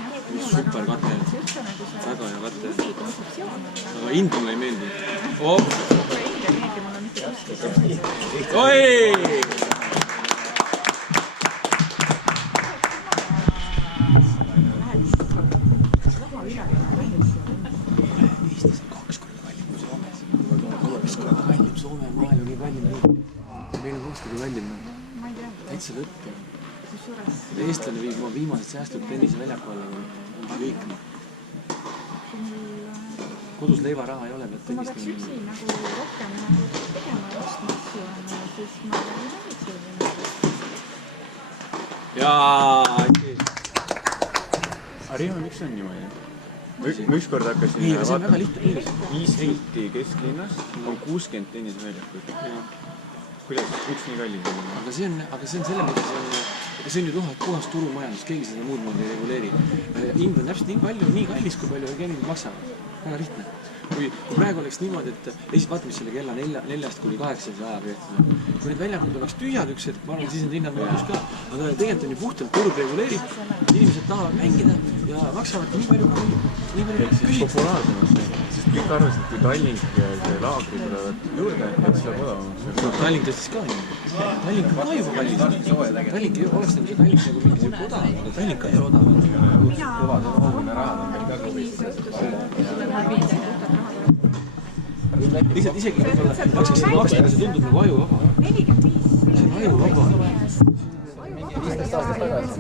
Super katte. Väga hea katte. Aga ind mulle ei meeldi. Oh! Oi! Eestis on 2 korda kallim kui Soomes. 2 korda kallim, Soome on maailma nii kallim riik. Meil on 2 korda kallim. Täitsa lõpp. Eestlane viib oma viimased säästud tennise väljaku alla. On kõik. Kodus leivaraha ei ole, pead kui ma peaks üksi nagu rohkem tegema ostmas, siis ma ei mängiks selline. Jaa, Riho, miks on niimoodi? Ma ükskord hakkasin vaatama East-Heiti kesklinnas on 60 tenniseväljakut. Kuidas? Miks nii kallis on? Aga see on selle mõttes, see on ju puhas turumajandus, keegi seda muud moodi ei reguleeri. Hind on täpselt nii kallis, kui palju geenid maksavad. Väga lihtne. Kui praegu oleks niimoodi, et esit vaata, mis selle kella 4-st kuni 8 ajab. Kui need väljakud oleks tühjad üks hetk, ma arvan, siis need hinnad muutus ka. Aga tegelikult on ju puhtalt turg reguleerib, inimesed tahavad mängida ja maksavad nii palju küsid. Populaarsemaks, sest kõik arvasid, et kui Tallink ja laagri tulevad juurde, et see saab odavamaks. Tallink tõstis ka nii. Tallink on ka juba kallis. Tallink ei oleks nagu see Tallink nagu mingi siuke odav, aga Tallink ka ei ole odav. Lihtsalt isegi maksksid maksta, see tundub nagu ajuvaba. 45. See on ajuvaba. 15 aastat tagasi.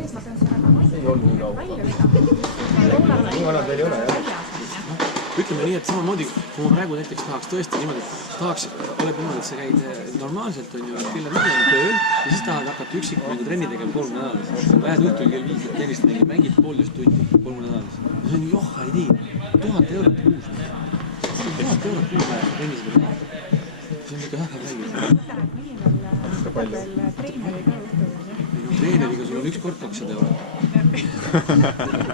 Ei olnud nii kaua. Nii vanad veel ei ole, jah. Ütleme nii, et samamoodi, kui ma praegu näiteks tahaks tõesti niimoodi, oleb niimoodi, et sa käid normaalselt on ju kella 5 tööl ja siis tahad hakata üksikmängu trenni tegema 3 nädalas. Lähed õhtul kell 5 tennist mängid 1,5 tundi 3 nädalas. See on ju joha idee. 1000 eurot kuus. 1000 eurot kuus läheb tennisele teha. See on ikka väga palju. Treeneriga sul on üks kord 200 eurot.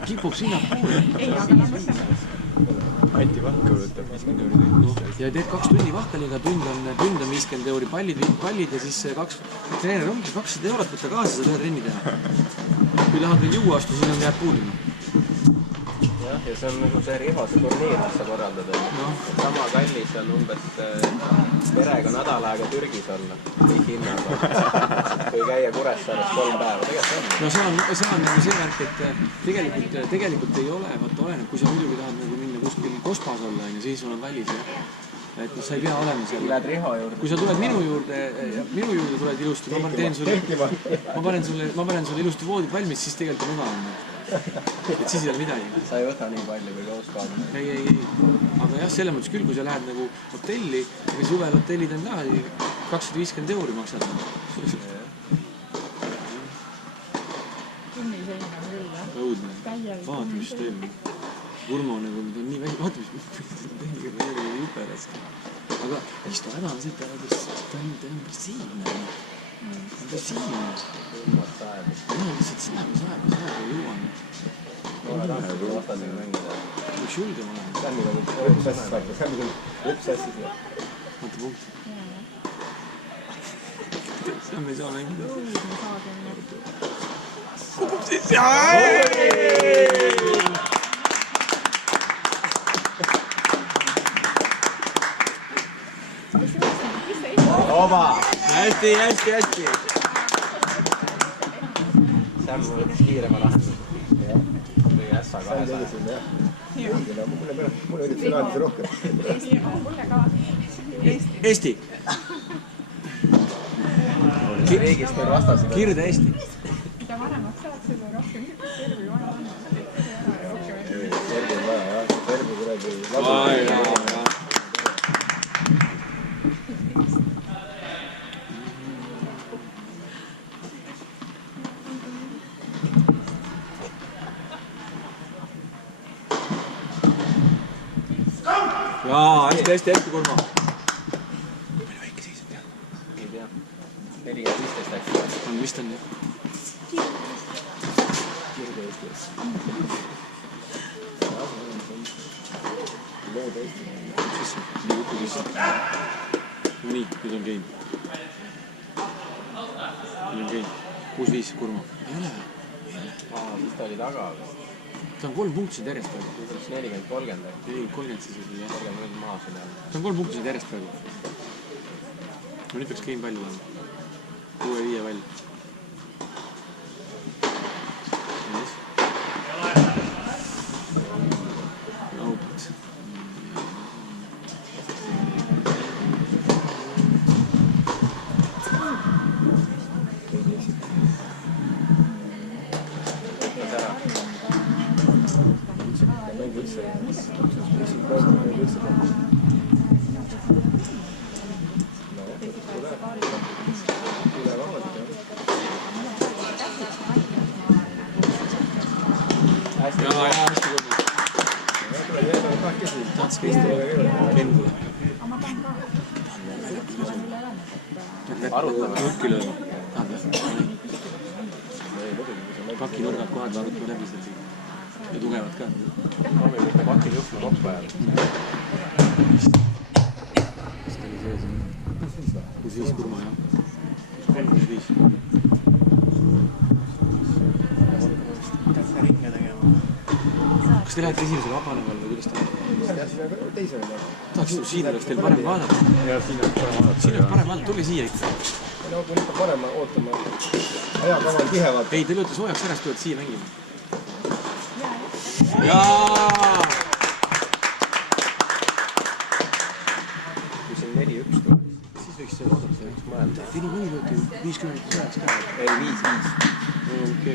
Kipub sinnapoole. Anti Vahkel võtab 50 euri tund. Ja teed 2 tundi Vahkeliga, tund on 50 euri pallid ja siis treener ongi 200 eurot võtta kaasa, sa tahad trenni teha. Kui tahad veel juua astu, siis on jääb puuduma. Jah, ja see on nagu see Rihose turniir, mis sa korraldad. Sama kallis on umbes perega nädal aega Türgis olla. Kõik hinnaga. Kui käia Kuressaares 3 päeva. No see on nagu see värk, et tegelikult ei ole, vaata oleneb, kui sa muidugi tahad nagu minna kuskil kospas olla, siis sul on välis. Et sa ei pea olema seal. Lähed Riho juurde. Kui sa tuled minu juurde tuled ilusti, ma panen sulle ilusti voodid valmis, siis tegelikult on mugavam. Et siis ei ole midagi. Sa ei võta nii palju kui Kouskaad. Ei. Aga jah, selles mõttes küll, kui sa lähed nagu hotelli, aga suvel hotellid on ka 250 euri maksad. Tunniseina küll, jah. Õudne. Vaata, mis toimub. Urmo nagu on nii väike, vaata, mis jupe raske. Aga istu häda on see, et ta on impressiivne. Impressiivne. Jah, lihtsalt sajab ja jõuan. Võiks julgem olema. Vaata punkti. Seda me ei saa mängida. Kukub siis. Oba! hästi, hästi, hästi. Sam võttis kiirema lastus. Kõige ässa 200. Mulle üritas raadis rohkem. Mulle ka. Eesti. Riigist meil vastas. Kirde Eesti. Mida vanemad saad, seda rohkem tervi vaja on. Tervi on vaja, jah. Tervi kuidagi... Jaa, hästi, hästi, hästi, Kurma. Palju väike seis on, jah? Ei tea. 4-15 läks. On vist on, jah? Kirde Eestis. Lood Eestis. Sisse, nii kokku sisse. Nii, nüüd on game. Nüüd on game. 6-5, Kurma. Ei ole. Siis ta oli taga. Ta on 3 punktisid järjest praegu. 40-30. 30 siis oli, jah. 30 maas on jah. Ta on 3 punktisid järjest praegu. No nüüd peaks game palju olema. 6-5 välja. Yes. Out. Kakinurgad kohad vaadata läbi seal ja tugevad ka. Proovime mitte pakil juhtma koppa ajal. Kas ta oli sees? 6-5 Kurma, jah. 6-5. Kas te lähete esimesele vabale peal või kuidas te lähete? Teisele. Tahaks, siin oleks teil parem vaadata. Ja siin on parem vaadata. Siin oleks parem vaadata, tulge siia ikka. No kui ikka parem ootama. Ajakava on tihe vaata. Ei, te lööte soojaks ära, siis tulete siia mängima. Jaa! Kui siin 4-1 tuleb. Siis võiks seda oodata. Mõelda. Te nii mõni lööte 50 soojaks ka. Ei, 5-5.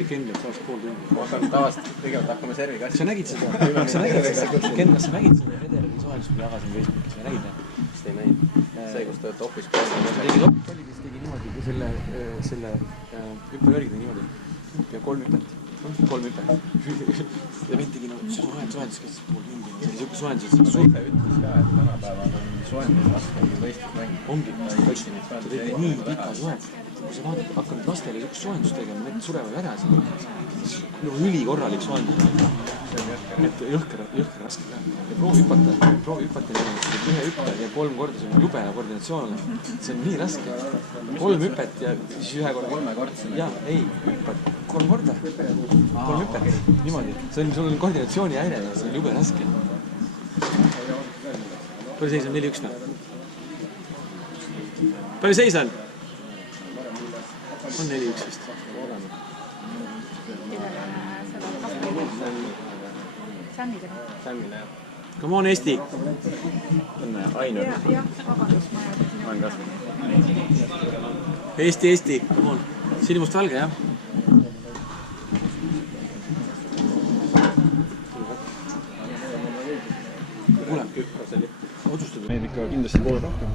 Ken lööb saaks pool tundi. Ma hakkan tavaliselt kõigepealt hakkame servi kassi. Sa nägid seda? Ken, kas sa nägid seda Federeri soojaks, kui jagasin Facebookis? Sa nägid, jah? Vist ei näinud. See, kus ta topis koos. Tegi topis, tegi niimoodi, kui selle hüppelööriga tegi niimoodi. Ja 3 hüpet. 3 hüpet. Ja vend tegi nagu soojendus, kes pool tundi. See oli siuke soojendus, et Ise ütles ka, et tänapäeval on soojendus raske võistlusmäng. ongi. Ta tegi nii pika soojendus. Kui sa vaatad, hakkad lastele siukest soojendust tegema, need surevad ära siin. Nagu ülikorralik soojendus. Et jõhker raske ka. Ja proovi hüpata niimoodi, et ühe hüppe ja 3 korda, see on jube koordinatsioon. See on nii raske. 3 hüpet ja siis ühe korda. 3 kordsena. Jaa, ei, hüppad 3 korda. 3 hüpet. Niimoodi. Sul on koordinatsiooni häire ja see on jube raske. Palju seis on 4-1 või? Palju seis on? On 4-1 vist. Sammile, jah. Come on, Eesti! On Aino. Jah, vabandust, ma ei On kas? Eesti, come on. Sinimustvalge, jah? Kuule, otsustada. Meid ikka kindlasti pool rohkem.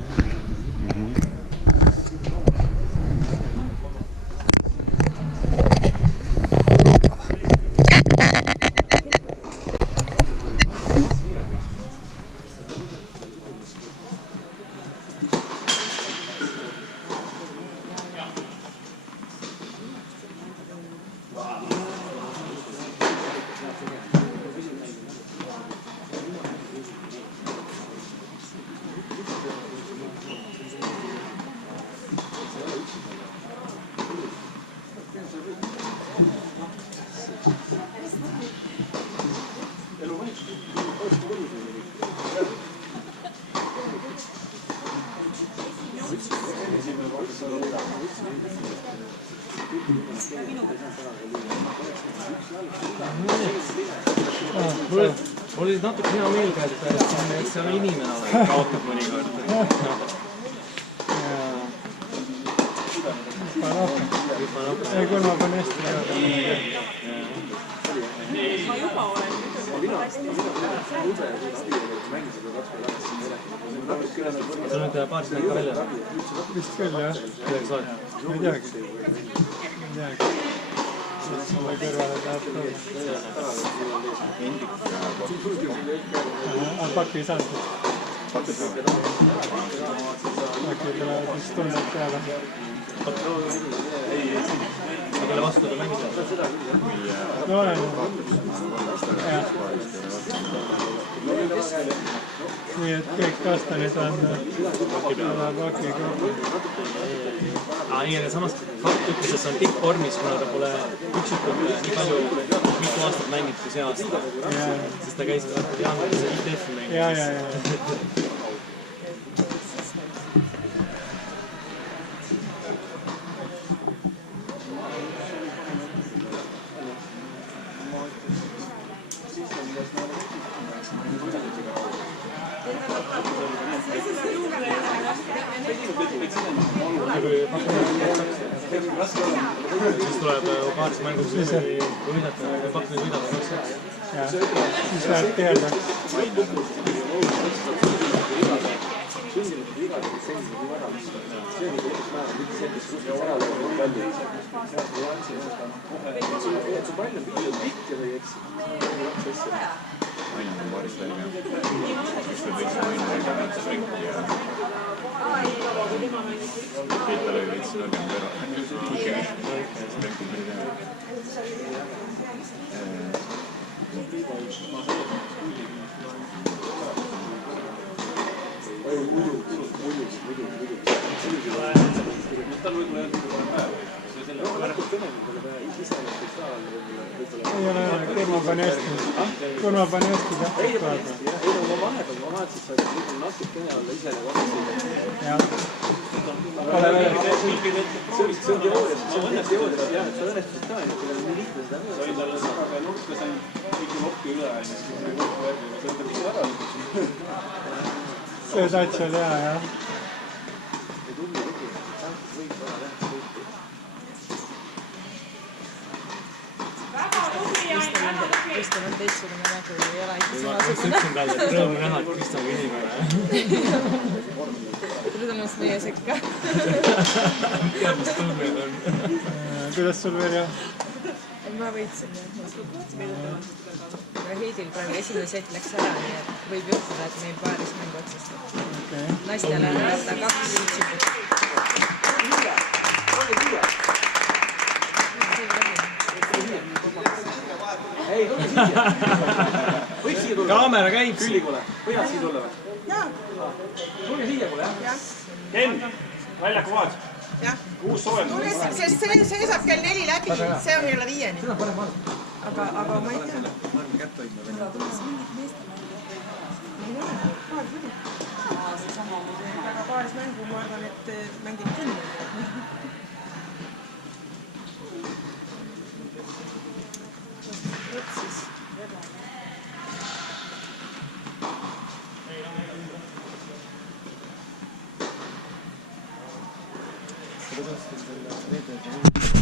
Esimene kord Mul oli natuke hea meel ka, et seal inimene olen. Kaotab mõnikord. Ei, kui ma panen hästi teada. ma juba olen Sa nüüd paaris mänga välja? Vist küll, jah. Midagi saad? Ma ei teagi. Mulle kõrvale tahab tõuda. Aga pakki ei saanud. Pakki tulevad üks tunned peale. Aga kelle vastu ta mängis? No olen. Jah. Nii et kõik kastanid on pakiga. Nii, aga samas Fakt ütles, et see on tippvormis, kuna ta pole üksikult nii palju mitu aastat mänginud kui see aasta. Sest ta käis jaanuaris ITF-i mängis. Ja. Siis tuleb paaris mänguks võidata või pakk nüüd võidata 2-2. Ja, siis läheb teada. Aina on paarist välja. Üks ta võiks aina sprinti ja Peeter oli võiks nõrgem kõrva. Ikkagi sprinti ei tea. Ei ole, kurma pani hästi tähtsalt praegu. Ma vaatasin, et sa olid natukene olla ise Jah. Pole veel. See on teoorias, jah, et sa õnnestusid ka, et ei ole nii lihtne seda. Sa olid alles väga nurka sain kõiki lokki üle ja siis kokku järgi, sa oled ise ära lõpuks. See sats oli hea, jah. Kristel on teistsugune nägu, ei ole ikka Ma ütlesin talle, et rõõm näha, et Kristel on inimene. tere tulemast meie sekka. Teadmistundmed on. Kuidas sul veel, jah? Ma võitsin, jah. Heidil praegu esimene set läks ära, nii et võib juhtuda, et meil paaris mängu otsestab. Naistele on anda 2 üksikut. Ei, tule siia. Võiks siia tulla? Kaamera käib siin. Küllikule. Võivad siia tulla või? Jaa. Tulge siia kuule, jah? Ken, väljaku vaat. Jah. Uus soojendus. Sest see saab kell 4 läbi, see on jälle 5-ni. Seda parem vaadata. Aga ma ei tea. Ma arvan kätt hoidma venna. Aga paaris mängu ma arvan, et mängib küll. Võt siis. Kuidas sul selle veedet?